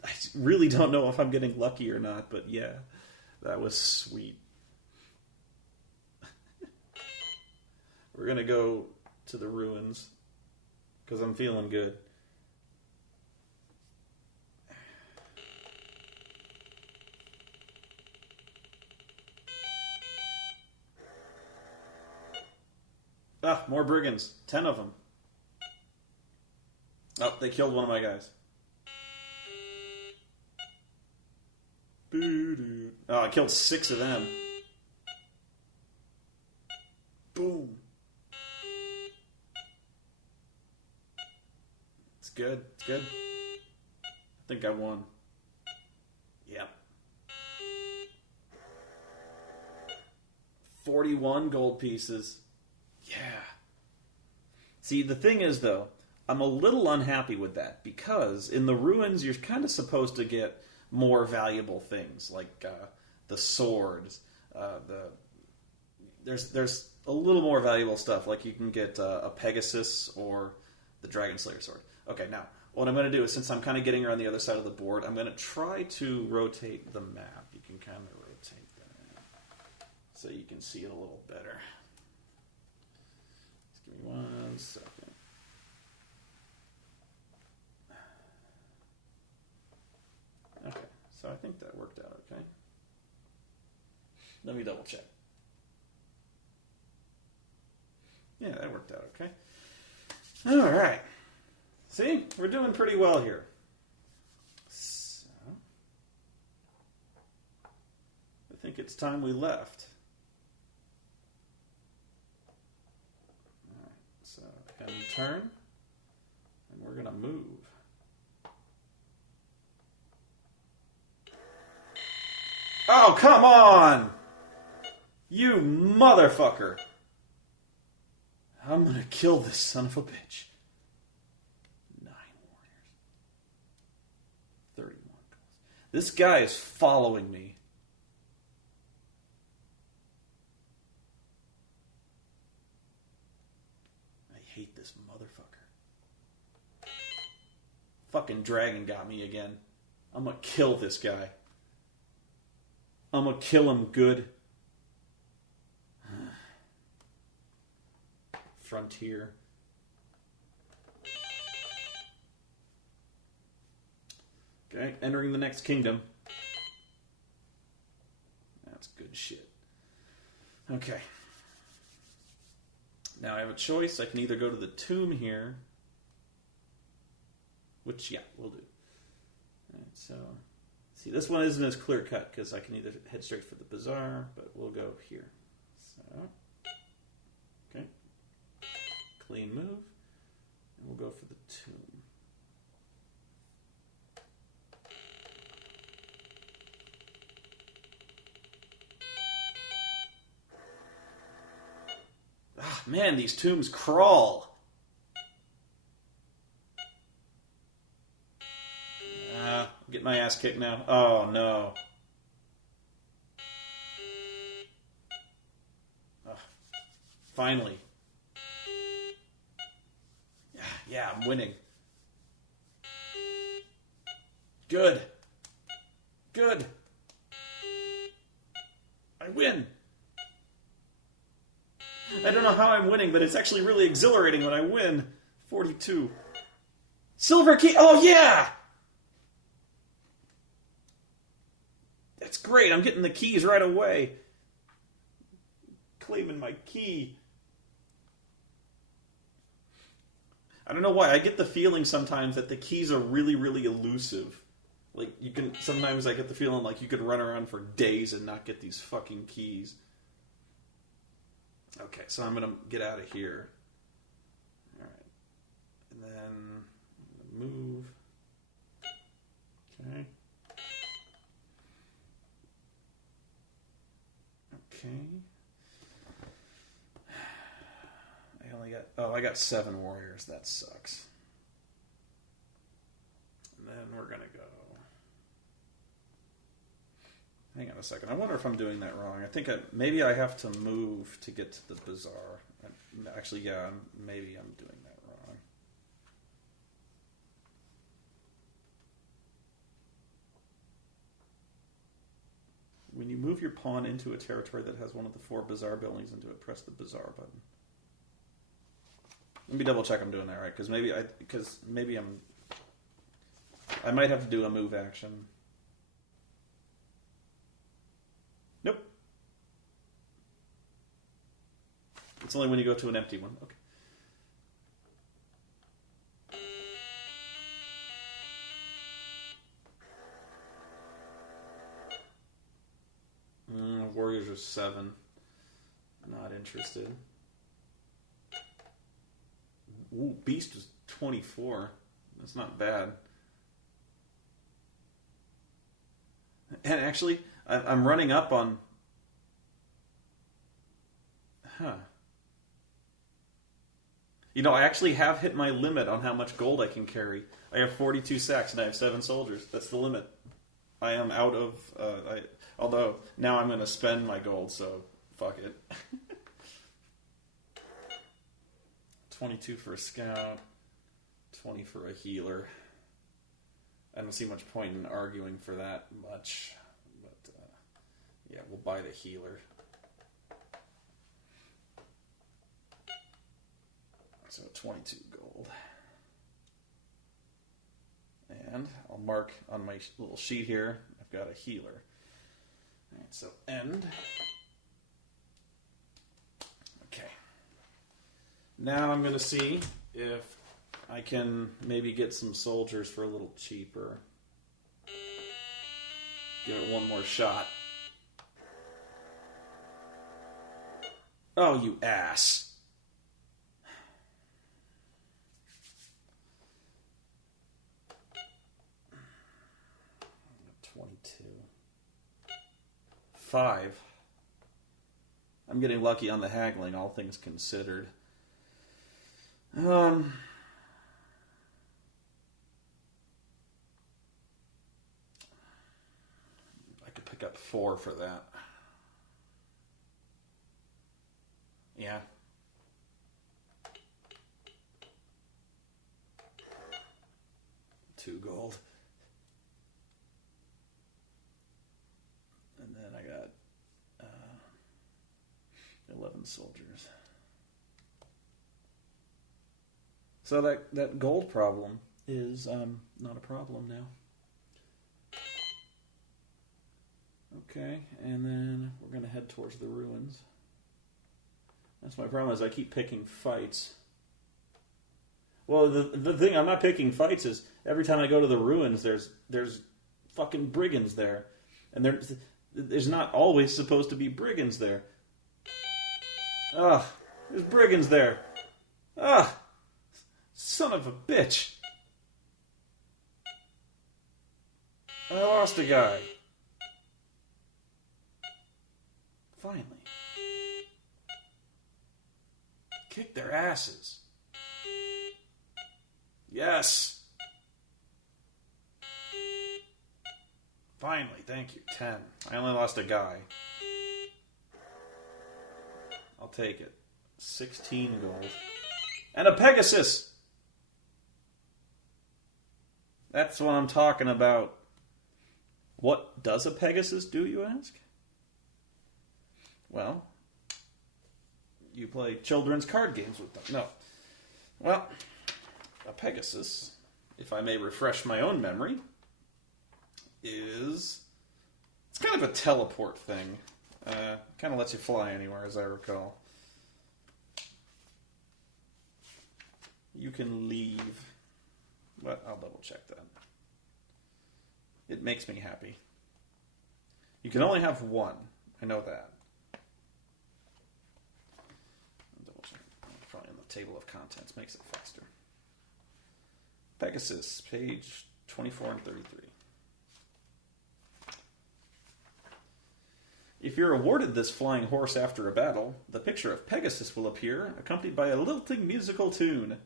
I really don't know if I'm getting lucky or not, but yeah, that was sweet. We're going to go to the ruins because I'm feeling good. Ah, more brigands. 10 of them. Oh, they killed one of my guys. Oh, I killed 6 of them. Boom. It's good. It's good. I think I won. Yep. 41 gold pieces. Yeah. See, the thing is, though, I'm a little unhappy with that because in the ruins, you're kind of supposed to get more valuable things like the swords. There's a little more valuable stuff, like you can get a Pegasus or the Dragon Slayer sword. Okay, now what I'm going to do is, since I'm kind of getting around the other side of the board, I'm going to try to rotate the map. You can kind of rotate that so you can see it a little better. Just give me 1 second. Okay, so I think that worked out okay. Let me double check. Yeah, that worked out okay. All right. See, we're doing pretty well here. So, I think it's time we left. All right, so end turn, and we're going to move. Oh, come on! You motherfucker! I'm gonna kill this son of a bitch. 9 warriors. 31 goals. This guy is following me. I hate this motherfucker. Fucking dragon got me again. I'm gonna kill this guy. I'm gonna kill him good. Frontier. Okay, entering the next kingdom. That's good shit. Okay. Now I have a choice. I can either go to the tomb here, which, yeah, we'll do. Alright, so... See, this one isn't as clear cut because I can either head straight for the bazaar, but we'll go here. So, okay. clean move. And we'll go for the tomb. Ah, man, these tombs crawl. Get my ass kicked now. Oh, no. Finally. Yeah, I'm winning. Good. Good. I win. I don't know how I'm winning, but it's actually really exhilarating when I win. 42. Silver key. Oh, yeah! That's great. I'm getting the keys right away. Claiming my key. I don't know why. I get the feeling sometimes that the keys are really, really elusive. Like, sometimes I get the feeling like you could run around for days and not get these fucking keys. Okay, so I'm going to get out of here. Alright. And then move. Okay. Okay. I got 7 warriors. That sucks. And then we're going to go. Hang on a second. I wonder if I'm doing that wrong. I think maybe I have to move to get to the bazaar. Actually, yeah, maybe I'm doing that wrong. When you move your pawn into a territory that has one of the 4 bazaar buildings into it, press the bazaar button. Let me double check I'm doing that right, because maybe I might have to do a move action. Nope. It's only when you go to an empty one. Okay. Warriors are 7. Not interested. Ooh, Beast was 24. That's not bad. And actually, I'm running up on... You know, I actually have hit my limit on how much gold I can carry. I have 42 sacks and I have 7 soldiers. That's the limit. I am out of... although, now I'm going to spend my gold, so fuck it. 22 for a scout, 20 for a healer. I don't see much point in arguing for that much, but yeah, we'll buy the healer. So 22 gold. And I'll mark on my little sheet here, I've got a healer. Alright, so end. Okay. Now I'm going to see if I can maybe get some soldiers for a little cheaper. Give it one more shot. Oh, you ass. $22. $5. I'm getting lucky on the haggling, all things considered. I could pick up 4 for that. Yeah. $2 gold. And then I got 11 soldiers. So that gold problem is not a problem now. Okay, and then we're going to head towards the ruins. That's my problem, is I keep picking fights. Well, the thing I'm not picking fights is every time I go to the ruins, there's fucking brigands there. And there's not always supposed to be brigands there. Ugh, there's brigands there. Ah! Son of a bitch! I lost a guy. Finally. Kick their asses. Yes! Finally, thank you. 10. I only lost a guy. I'll take it. 16 gold. And a Pegasus! That's what I'm talking about. What does a Pegasus do, you ask? Well, you play children's card games with them. No. Well, a Pegasus, if I may refresh my own memory, it's kind of a teleport thing. Kind of lets you fly anywhere, as I recall. You can leave. But I'll double check that. It makes me happy. You can only have one. I know that. I'll double check. Probably in the table of contents. Makes it faster. Pegasus, page 24 and 33. If you're awarded this flying horse after a battle, the picture of Pegasus will appear, accompanied by a lilting musical tune.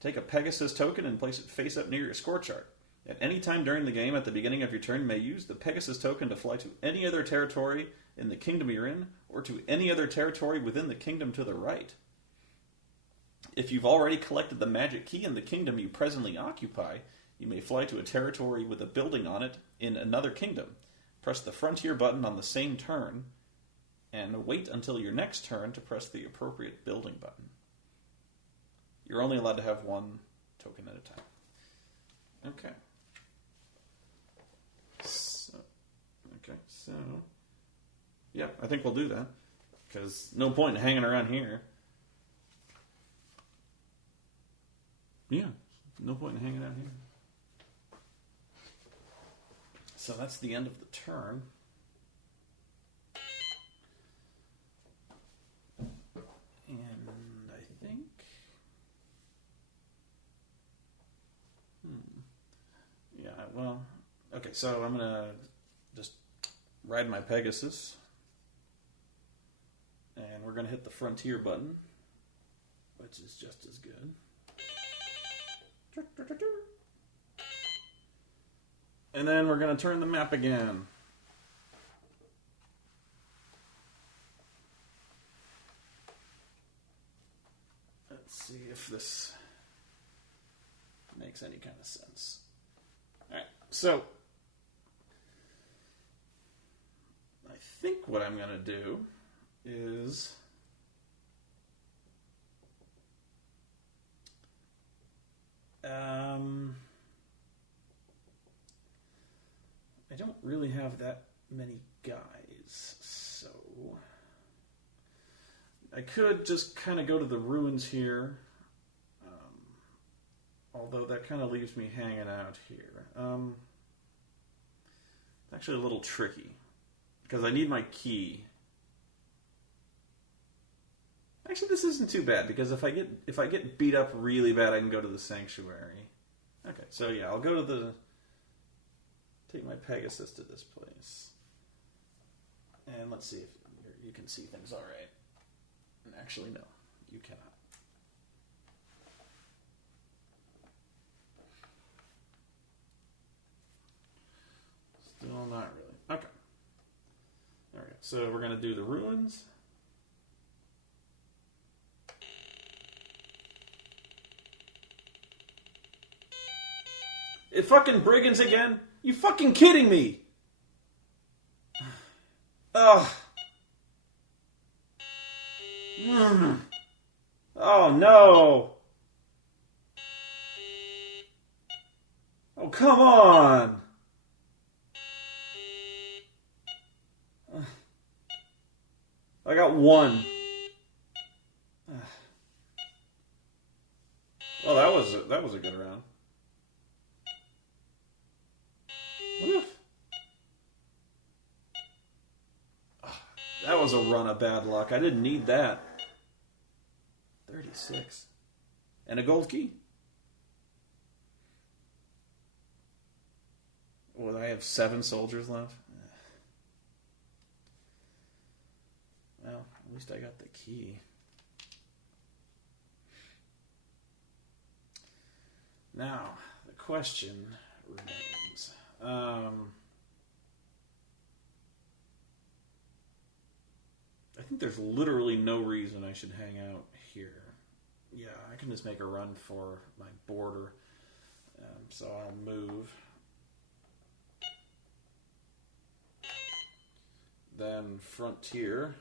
Take a Pegasus token and place it face up near your score chart. At any time during the game, at the beginning of your turn, you may use the Pegasus token to fly to any other territory in the kingdom you're in, or to any other territory within the kingdom to the right. If you've already collected the magic key in the kingdom you presently occupy, you may fly to a territory with a building on it in another kingdom. Press the frontier button on the same turn, and wait until your next turn to press the appropriate building button. You're only allowed to have one token at a time. Okay. So, yeah, I think we'll do that. Because no point in hanging around here. Yeah, no point in hanging out here. So that's the end of the turn. And I think... Yeah, well... Okay, so I'm going to just ride my Pegasus. And we're going to hit the frontier button, which is just as good. And then we're going to turn the map again. Let's see if this makes any kind of sense. Alright, so I think what I'm going to do is I don't really have that many guys, so I could just kind of go to the ruins here, although that kind of leaves me hanging out here. It's actually a little tricky, because I need my key. Actually, this isn't too bad, because if I get beat up really bad, I can go to the sanctuary. Okay, so yeah, I'll go to take my Pegasus to this place. And let's see if you can see things alright. And actually, no, you cannot. Still not really. Okay. Alright, so we're going to do the ruins. It fucking brigands again? You fucking kidding me? Ugh. Oh no. Oh, come on. I got one. Well, that was a good round. That was a run of bad luck. I didn't need that. 36. And a gold key. Well, I have 7 soldiers left. Well, at least I got the key. Now, the question remains. I think there's literally no reason I should hang out here. Yeah, I can just make a run for my border. So I'll move. Then frontier.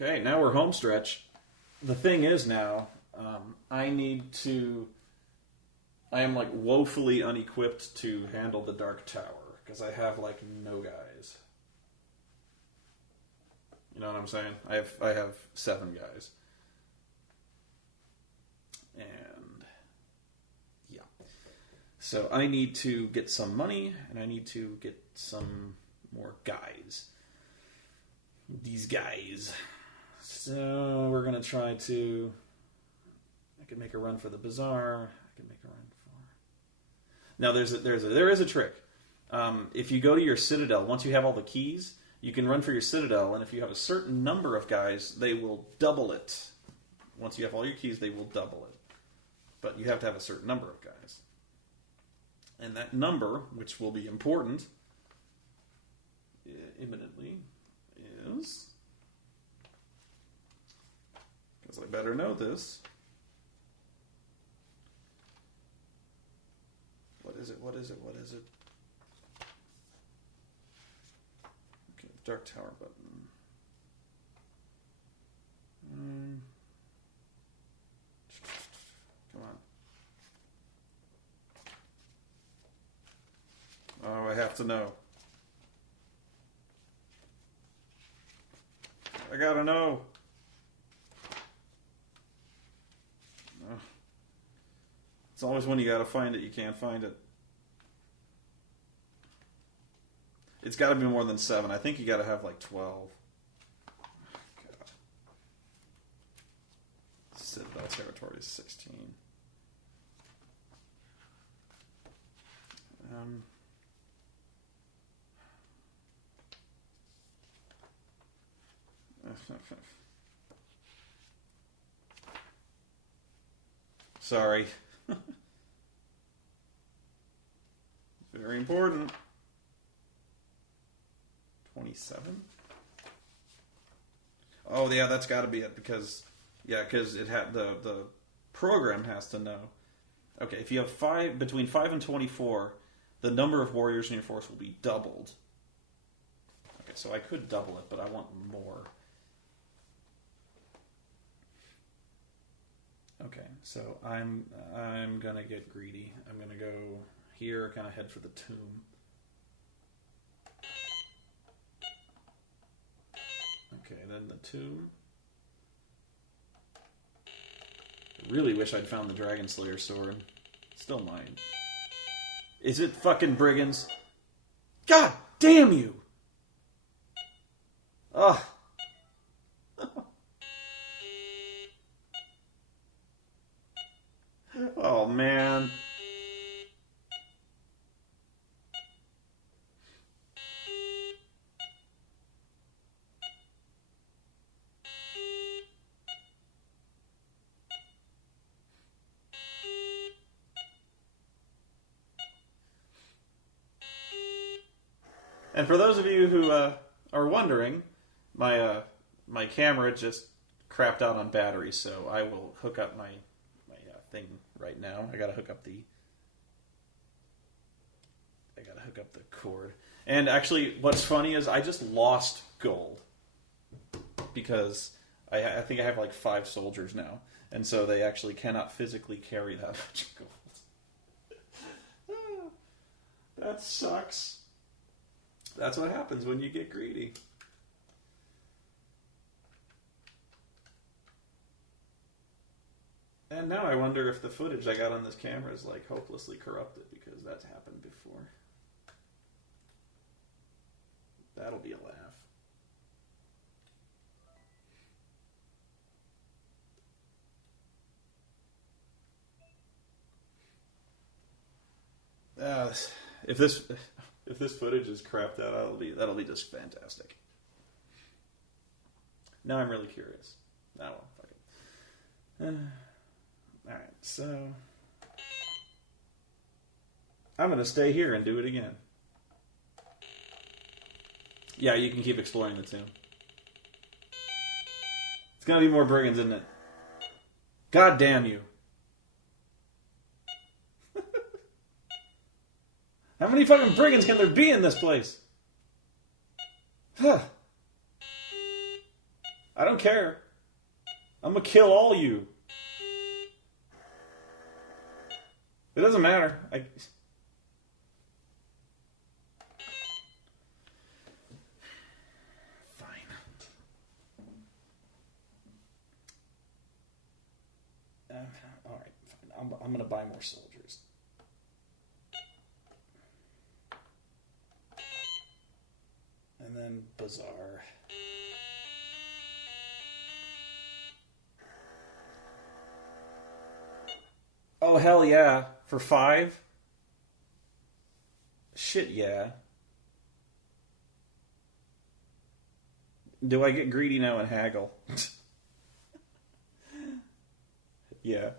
Okay, now we're home stretch. The thing is now, I am like woefully unequipped to handle the Dark Tower because I have like no guys. You know what I'm saying? I have 7 guys. And yeah. So I need to get some money and I need to get some more guys. These guys. So we're gonna try to. I can make a run for the bazaar. I can make a run for. Now there is a trick. If you go to your Citadel, once you have all the keys, you can run for your Citadel, and if you have a certain number of guys, they will double it. Once you have all your keys, they will double it. But you have to have a certain number of guys, and that number, which will be important, imminently, is. Because I better know this. What is it? Okay, Dark Tower button. Come on. Oh, I have to know. I gotta know. It's always when you gotta find it, you can't find it. It's gotta be more than 7. I think you gotta have like 12. God. Citadel territory is 16. Sorry. Very important. 27? Oh, yeah, that's got to be it because it had the program has to know. Okay, if you have between 5 and 24, the number of warriors in your force will be doubled. Okay, so I could double it, but I want more. Okay, so I'm gonna get greedy. I'm gonna go here, kind of head for the tomb. Okay, then the tomb. I really wish I'd found the Dragon Slayer sword. Still mine. Is it fucking brigands? God damn you! Ugh. Oh, man. And for those of you who are wondering, my camera just crapped out on battery, so I will hook up my thing right now. I gotta hook up the cord. And actually, what's funny is I just lost gold because I think I have like 5 soldiers now, and so they actually cannot physically carry that much gold. That sucks. That's what happens when you get greedy. And now I wonder if the footage I got on this camera is like hopelessly corrupted because that's happened before. That'll be a laugh. If this footage is crapped out, that'll be just fantastic. Now I'm really curious. Oh well, fuck it. Alright, so I'm gonna stay here and do it again. Yeah, you can keep exploring the tomb. It's gonna be more brigands, isn't it? God damn you. How many fucking brigands can there be in this place? Huh. I don't care. I'm gonna kill all you. It doesn't matter. Fine. Alright, fine. I'm gonna buy more soldiers. And then bazaar. Oh, hell yeah. For 5? Shit, yeah. Do I get greedy now and haggle? Yeah.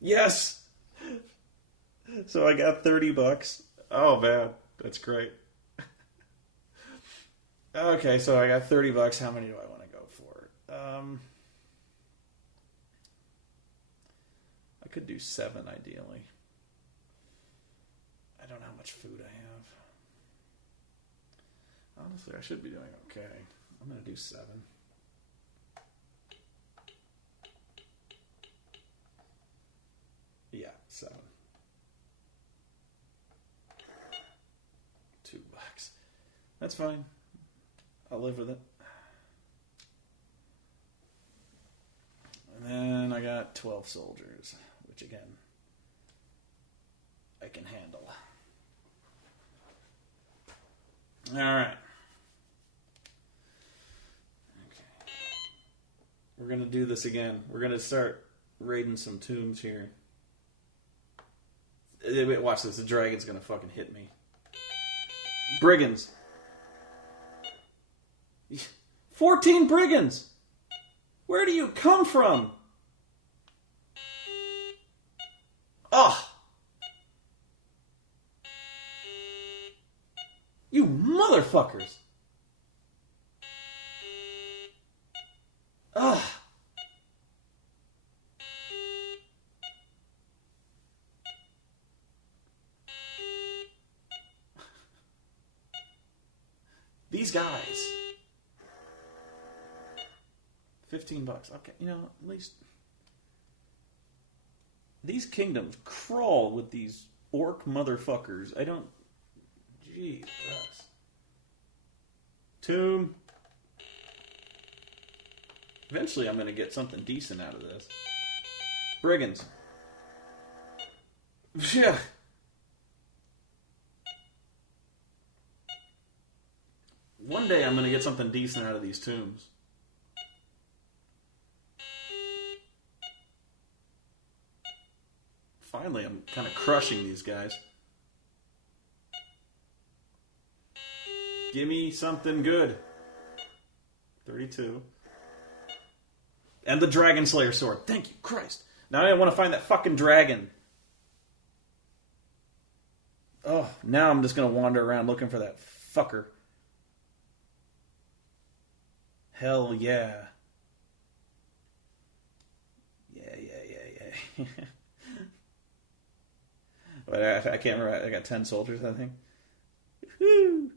Yes! So I got $30. Oh, man. That's great. Okay, so I got $30. How many do I want to go for? I could do 7, ideally. I don't know how much food I have. Honestly, I should be doing okay. I'm going to do 7. Yeah, 7. $2. That's fine. I'll live with it. And then I got 12 soldiers, which again, I can handle. Alright. Okay. We're going to do this again. We're going to start raiding some tombs here. Wait, watch this. The dragon's going to fucking hit me. Brigands. 14 brigands! Where do you come from? Ugh! You motherfuckers! Ugh! These guys. $15. Okay, you know, at least these kingdoms crawl with these orc motherfuckers. I don't. Jesus. Tomb. Eventually, I'm going to get something decent out of this. Brigands. Yeah. One day, I'm going to get something decent out of these tombs. Finally, I'm kind of crushing these guys. Give me something good. 32. And the Dragon Slayer sword. Thank you, Christ. Now I want to find that fucking dragon. Oh, now I'm just going to wander around looking for that fucker. Hell yeah. Yeah. But I can't remember. I got 10 soldiers, I think. Woo!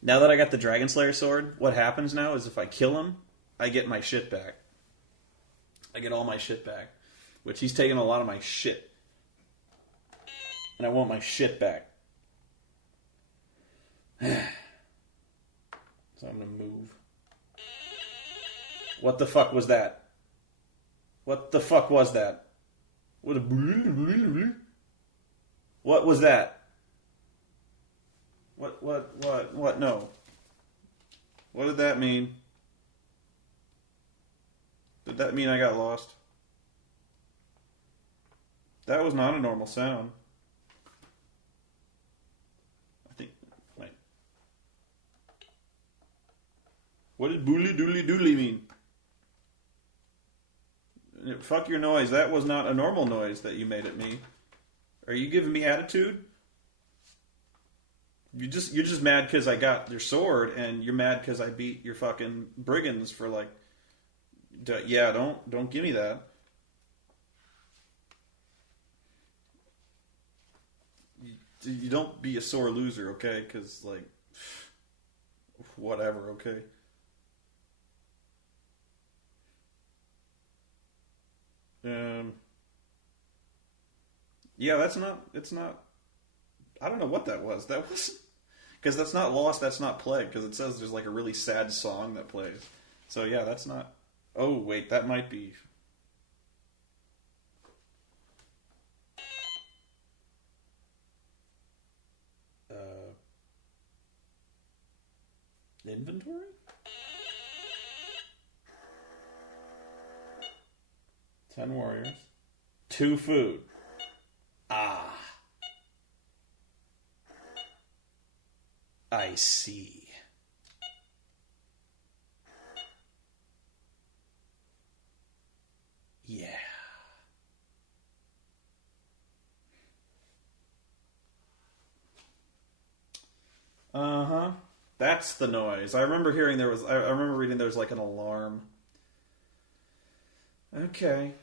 Now that I got the Dragon Slayer sword, what happens now is if I kill him, I get my shit back. I get all my shit back. Which he's taking a lot of my shit. And I want my shit back. So I'm going to move. What the fuck was that? What the fuck was that? What was that? What? No. What did that mean? Did that mean I got lost? That was not a normal sound. I think... Wait. What did boodly doodly doodly mean? Fuck your noise. That was not a normal noise that you made at me. Are you giving me attitude? You're just mad because I got your sword, and you're mad because I beat your fucking brigands for like... Yeah, don't give me that. You don't be a sore loser, okay? Because, like... Whatever, okay? Yeah, it's not, I don't know what that was. That was, because that's not Lost, that's not Plague, because it says there's like a really sad song that plays. So yeah, that's not, oh wait, that might be. Inventory? 10 warriors. 2 food. Ah. I see. Yeah. Uh-huh. That's the noise. I remember hearing I remember reading there was like an alarm. Okay.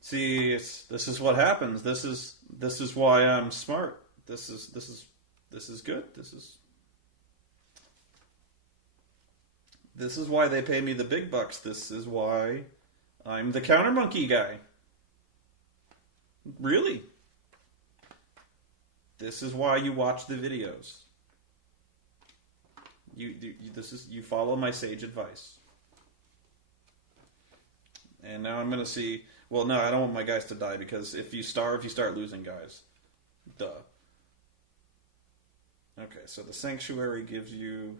See, this is what happens. This is why I'm smart. This is good. This is why they pay me the big bucks. This is why I'm the counter monkey guy. Really? This is why you watch the videos. You follow my sage advice. And now I'm going to see... Well, no, I don't want my guys to die, because if you starve, you start losing guys. Duh. Okay, so the Sanctuary gives you...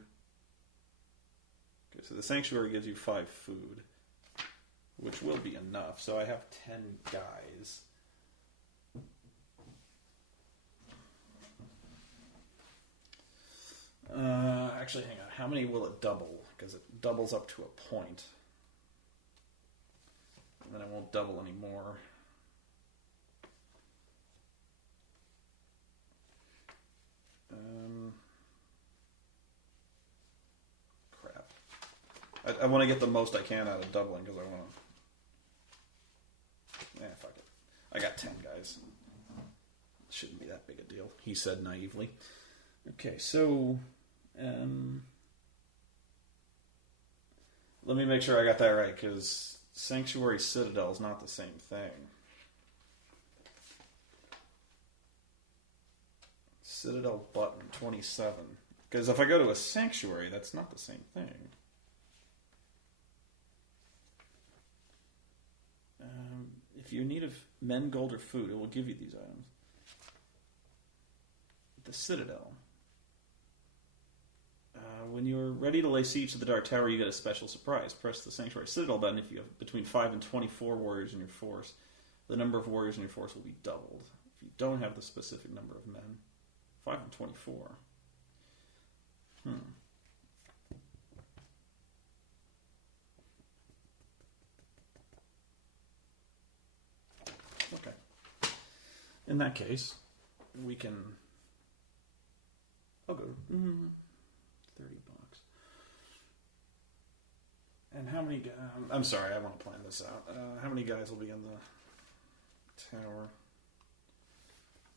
Okay, so the Sanctuary gives you 5 food, which will be enough. So I have 10 guys. Actually, hang on. How many will it double? Because it doubles up to a point. And then it won't double anymore. Crap. I want to get the most I can out of doubling, because I want to... fuck it. I got 10 guys. Shouldn't be that big a deal, he said naively. Okay, so... let me make sure I got that right, because Sanctuary Citadel is not the same thing. Citadel button 27. Because if I go to a Sanctuary, that's not the same thing. If you're in need of men, gold, or food, it will give you these items. The Citadel. When you're ready to lay siege to the Dark Tower, you get a special surprise. Press the Sanctuary Citadel button if you have between 5 and 24 warriors in your force. The number of warriors in your force will be doubled. If you don't have the specific number of men, 5 and 24. Okay. In that case, we can... I'll go... 30 bucks. And how many... I'm sorry, I want to plan this out. How many guys will be in the tower?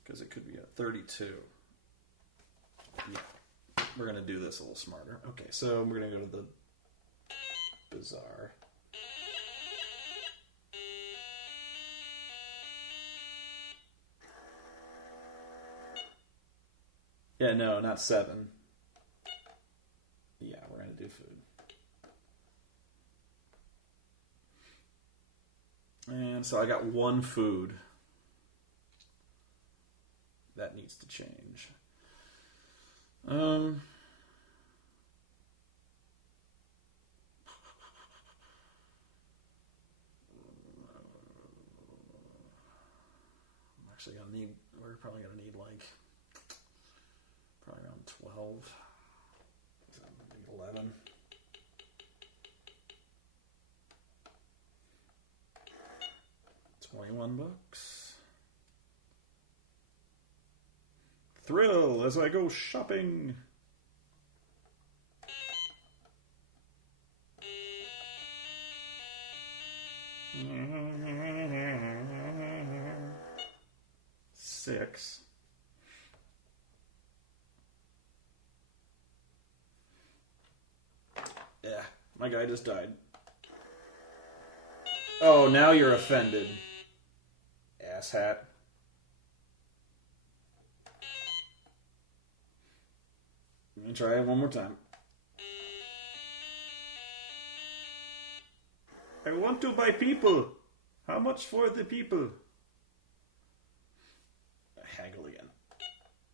Because it could be at 32. Yeah. We're going to do this a little smarter. Okay, so we're going to go to the bazaar. Yeah, no, not 7. Yeah, we're going to do food. And so I got 1 food. That needs to change. actually gonna need. We're probably gonna need like probably around 12. So 11. $21. Thrill as I go shopping. $6. Yeah, my guy just died. Oh, now you're offended. Asshat. Let me try it one more time. I want to buy people. How much for the people? Haggle again.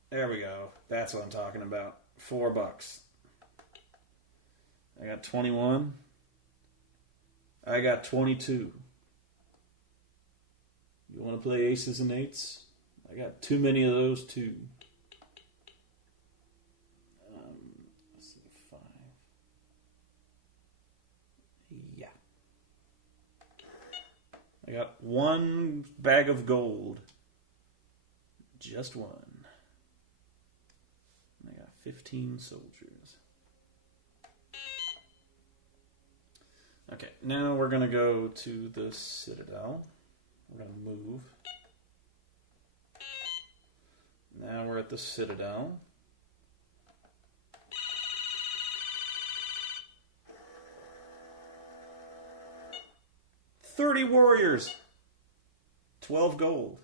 There we go. That's what I'm talking about. $4. I got 21. I got 22. You want to play aces and eights? I got too many of those too. Let's see, 5. Yeah. I got 1 bag of gold. Just 1. And I got 15 soldiers. Okay, now we're going to go to the Citadel. We're going to move. Now we're at the Citadel. $30 warriors. 12 gold.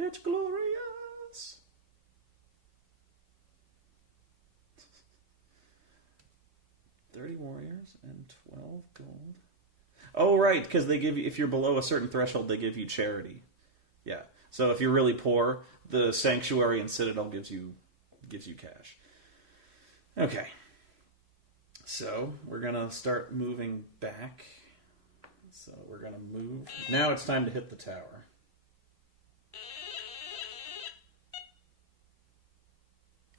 It's glorious. $30 warriors and 12 gold. Oh, right, because they give you, if you're below a certain threshold, they give you charity. Yeah. So if you're really poor, the Sanctuary and Citadel gives you cash. Okay. So we're gonna start moving back. So we're gonna move. Now it's time to hit the tower.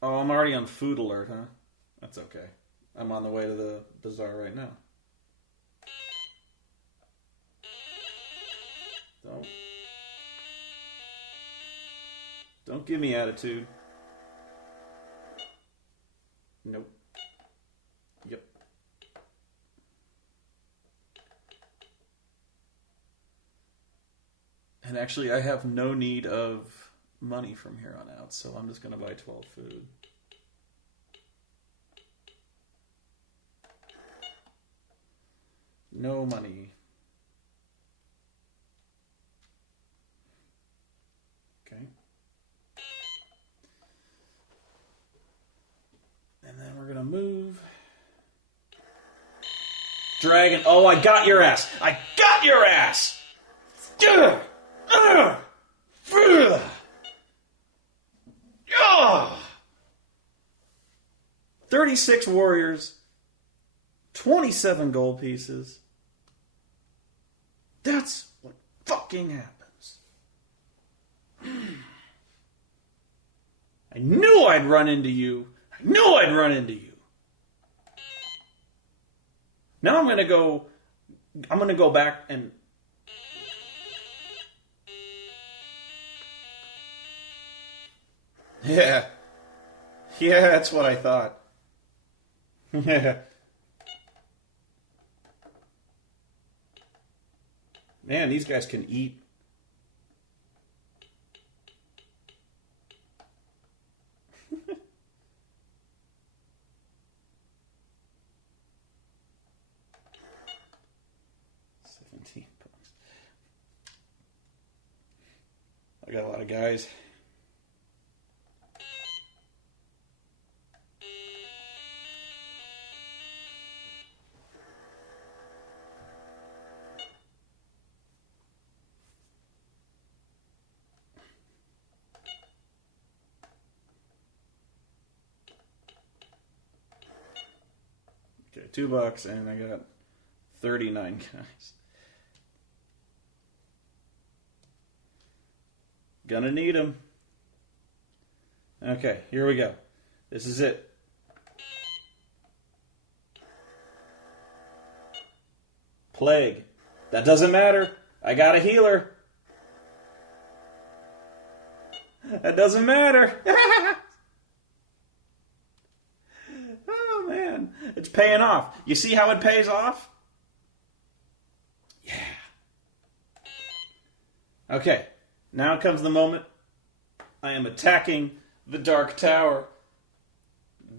Oh, I'm already on food alert, huh? That's okay. I'm on the way to the bazaar right now. Don't give me attitude. Nope. Yep. And actually, I have no need of money from here on out, so I'm just going to buy 12 food. No money. Okay. And then we're going to move. Dragon. Oh, I got your ass. I got your ass. Ugh. Ugh. Ugh. Ugh. 36 warriors. 27 gold pieces. That's what fucking happens. I knew I'd run into you. I knew I'd run into you. Now I'm gonna go back and Yeah, that's what I thought. Yeah. Man, these guys can eat. $17. I got a lot of guys. Okay, $2 and I got 39 guys. Gonna need them. Okay, here we go. This is it. Plague. That doesn't matter. I got a healer. That doesn't matter. Oh, man. It's paying off. You see how it pays off? Yeah. Okay. Now comes the moment. I am attacking the Dark Tower.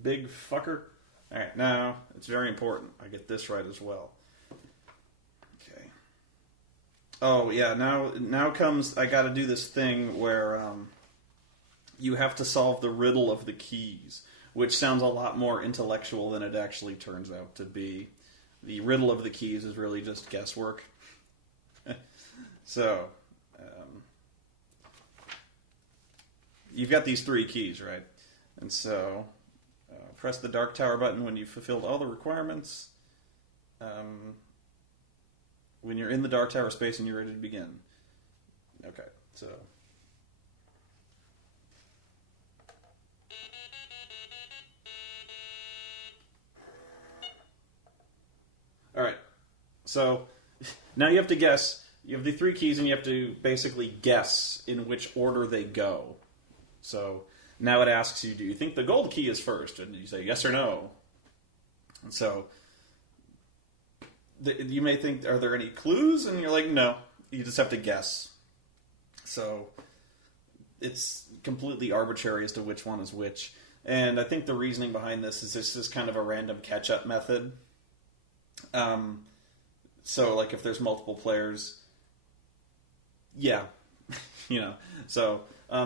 Big fucker. Alright, now, it's very important. I get this right as well. Okay. Oh, yeah, now comes... I gotta do this thing where, you have to solve the riddle of the keys, which sounds a lot more intellectual than it actually turns out to be. The riddle of the keys is really just guesswork. So, you've got these 3 keys, right? And so, press the Dark Tower button when you've fulfilled all the requirements. When you're in the Dark Tower space and you're ready to begin. Okay, so... Alright, so now you have to guess. You have the 3 keys and you have to basically guess in which order they go. So now it asks you, do you think the gold key is first? And you say yes or no. And so you may think, are there any clues? And you're like, no. You just have to guess. So it's completely arbitrary as to which one is which. And I think the reasoning behind this is this is kind of a random catch-up method. So, like, if there's multiple players, yeah, so,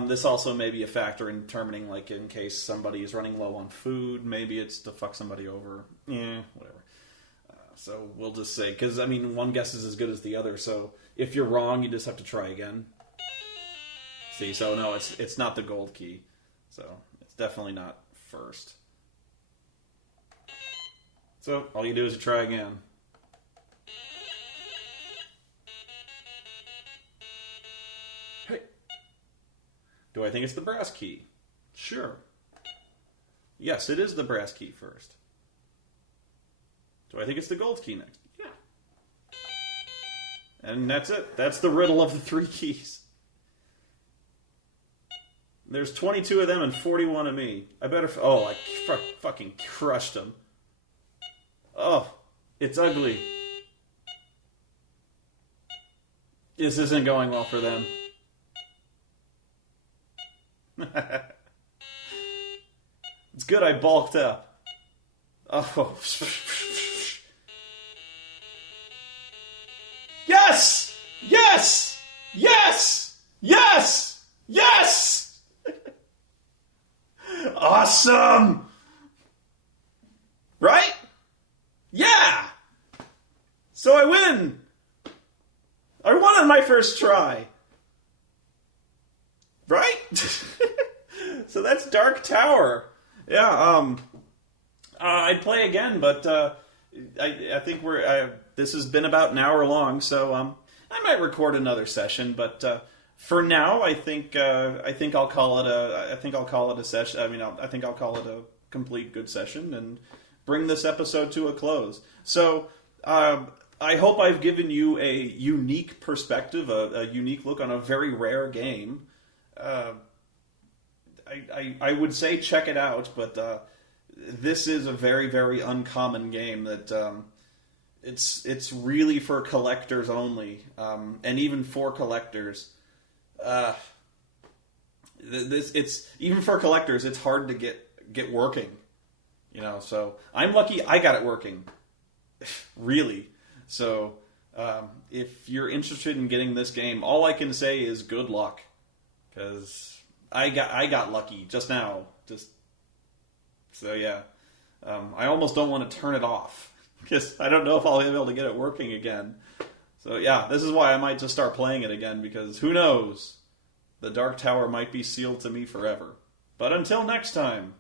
this also may be a factor in determining, like, in case somebody is running low on food, maybe it's to fuck somebody over, whatever. So, we'll just say, because, I mean, one guess is as good as the other, so, if you're wrong, you just have to try again. See, so, no, it's not the gold key, so, it's definitely not first. So, all you do is you try again. Hey. Do I think it's the brass key? Sure. Yes, it is the brass key first. Do I think it's the gold key next? Yeah. And that's it. That's the riddle of the 3 keys. There's 22 of them and 41 of me. I better... Oh, I fucking crushed them. Oh, it's ugly. This isn't going well for them. It's good I bulked up. Oh. Yes! Yes! Yes! Yes! Yes! Awesome! Right? Yeah! So I win! I won on my first try. Right? So that's Dark Tower. Yeah, I'd play again, but I think this has been about an hour long, so I might record another session, but for now I think I'll call it a session. I mean, I think I'll call it a complete good session and bring this episode to a close. So, I hope I've given you a unique perspective, a unique look on a very rare game. I would say check it out, but this is a very, very uncommon game that it's really for collectors only, and even for collectors, it's even for collectors. It's hard to get working, So I'm lucky I got it working, really. So if you're interested in getting this game, all I can say is good luck, because I got lucky just now. I almost don't want to turn it off because I don't know if I'll be able to get it working again. So yeah, this is why I might just start playing it again, because who knows? The Dark Tower might be sealed to me forever. But until next time.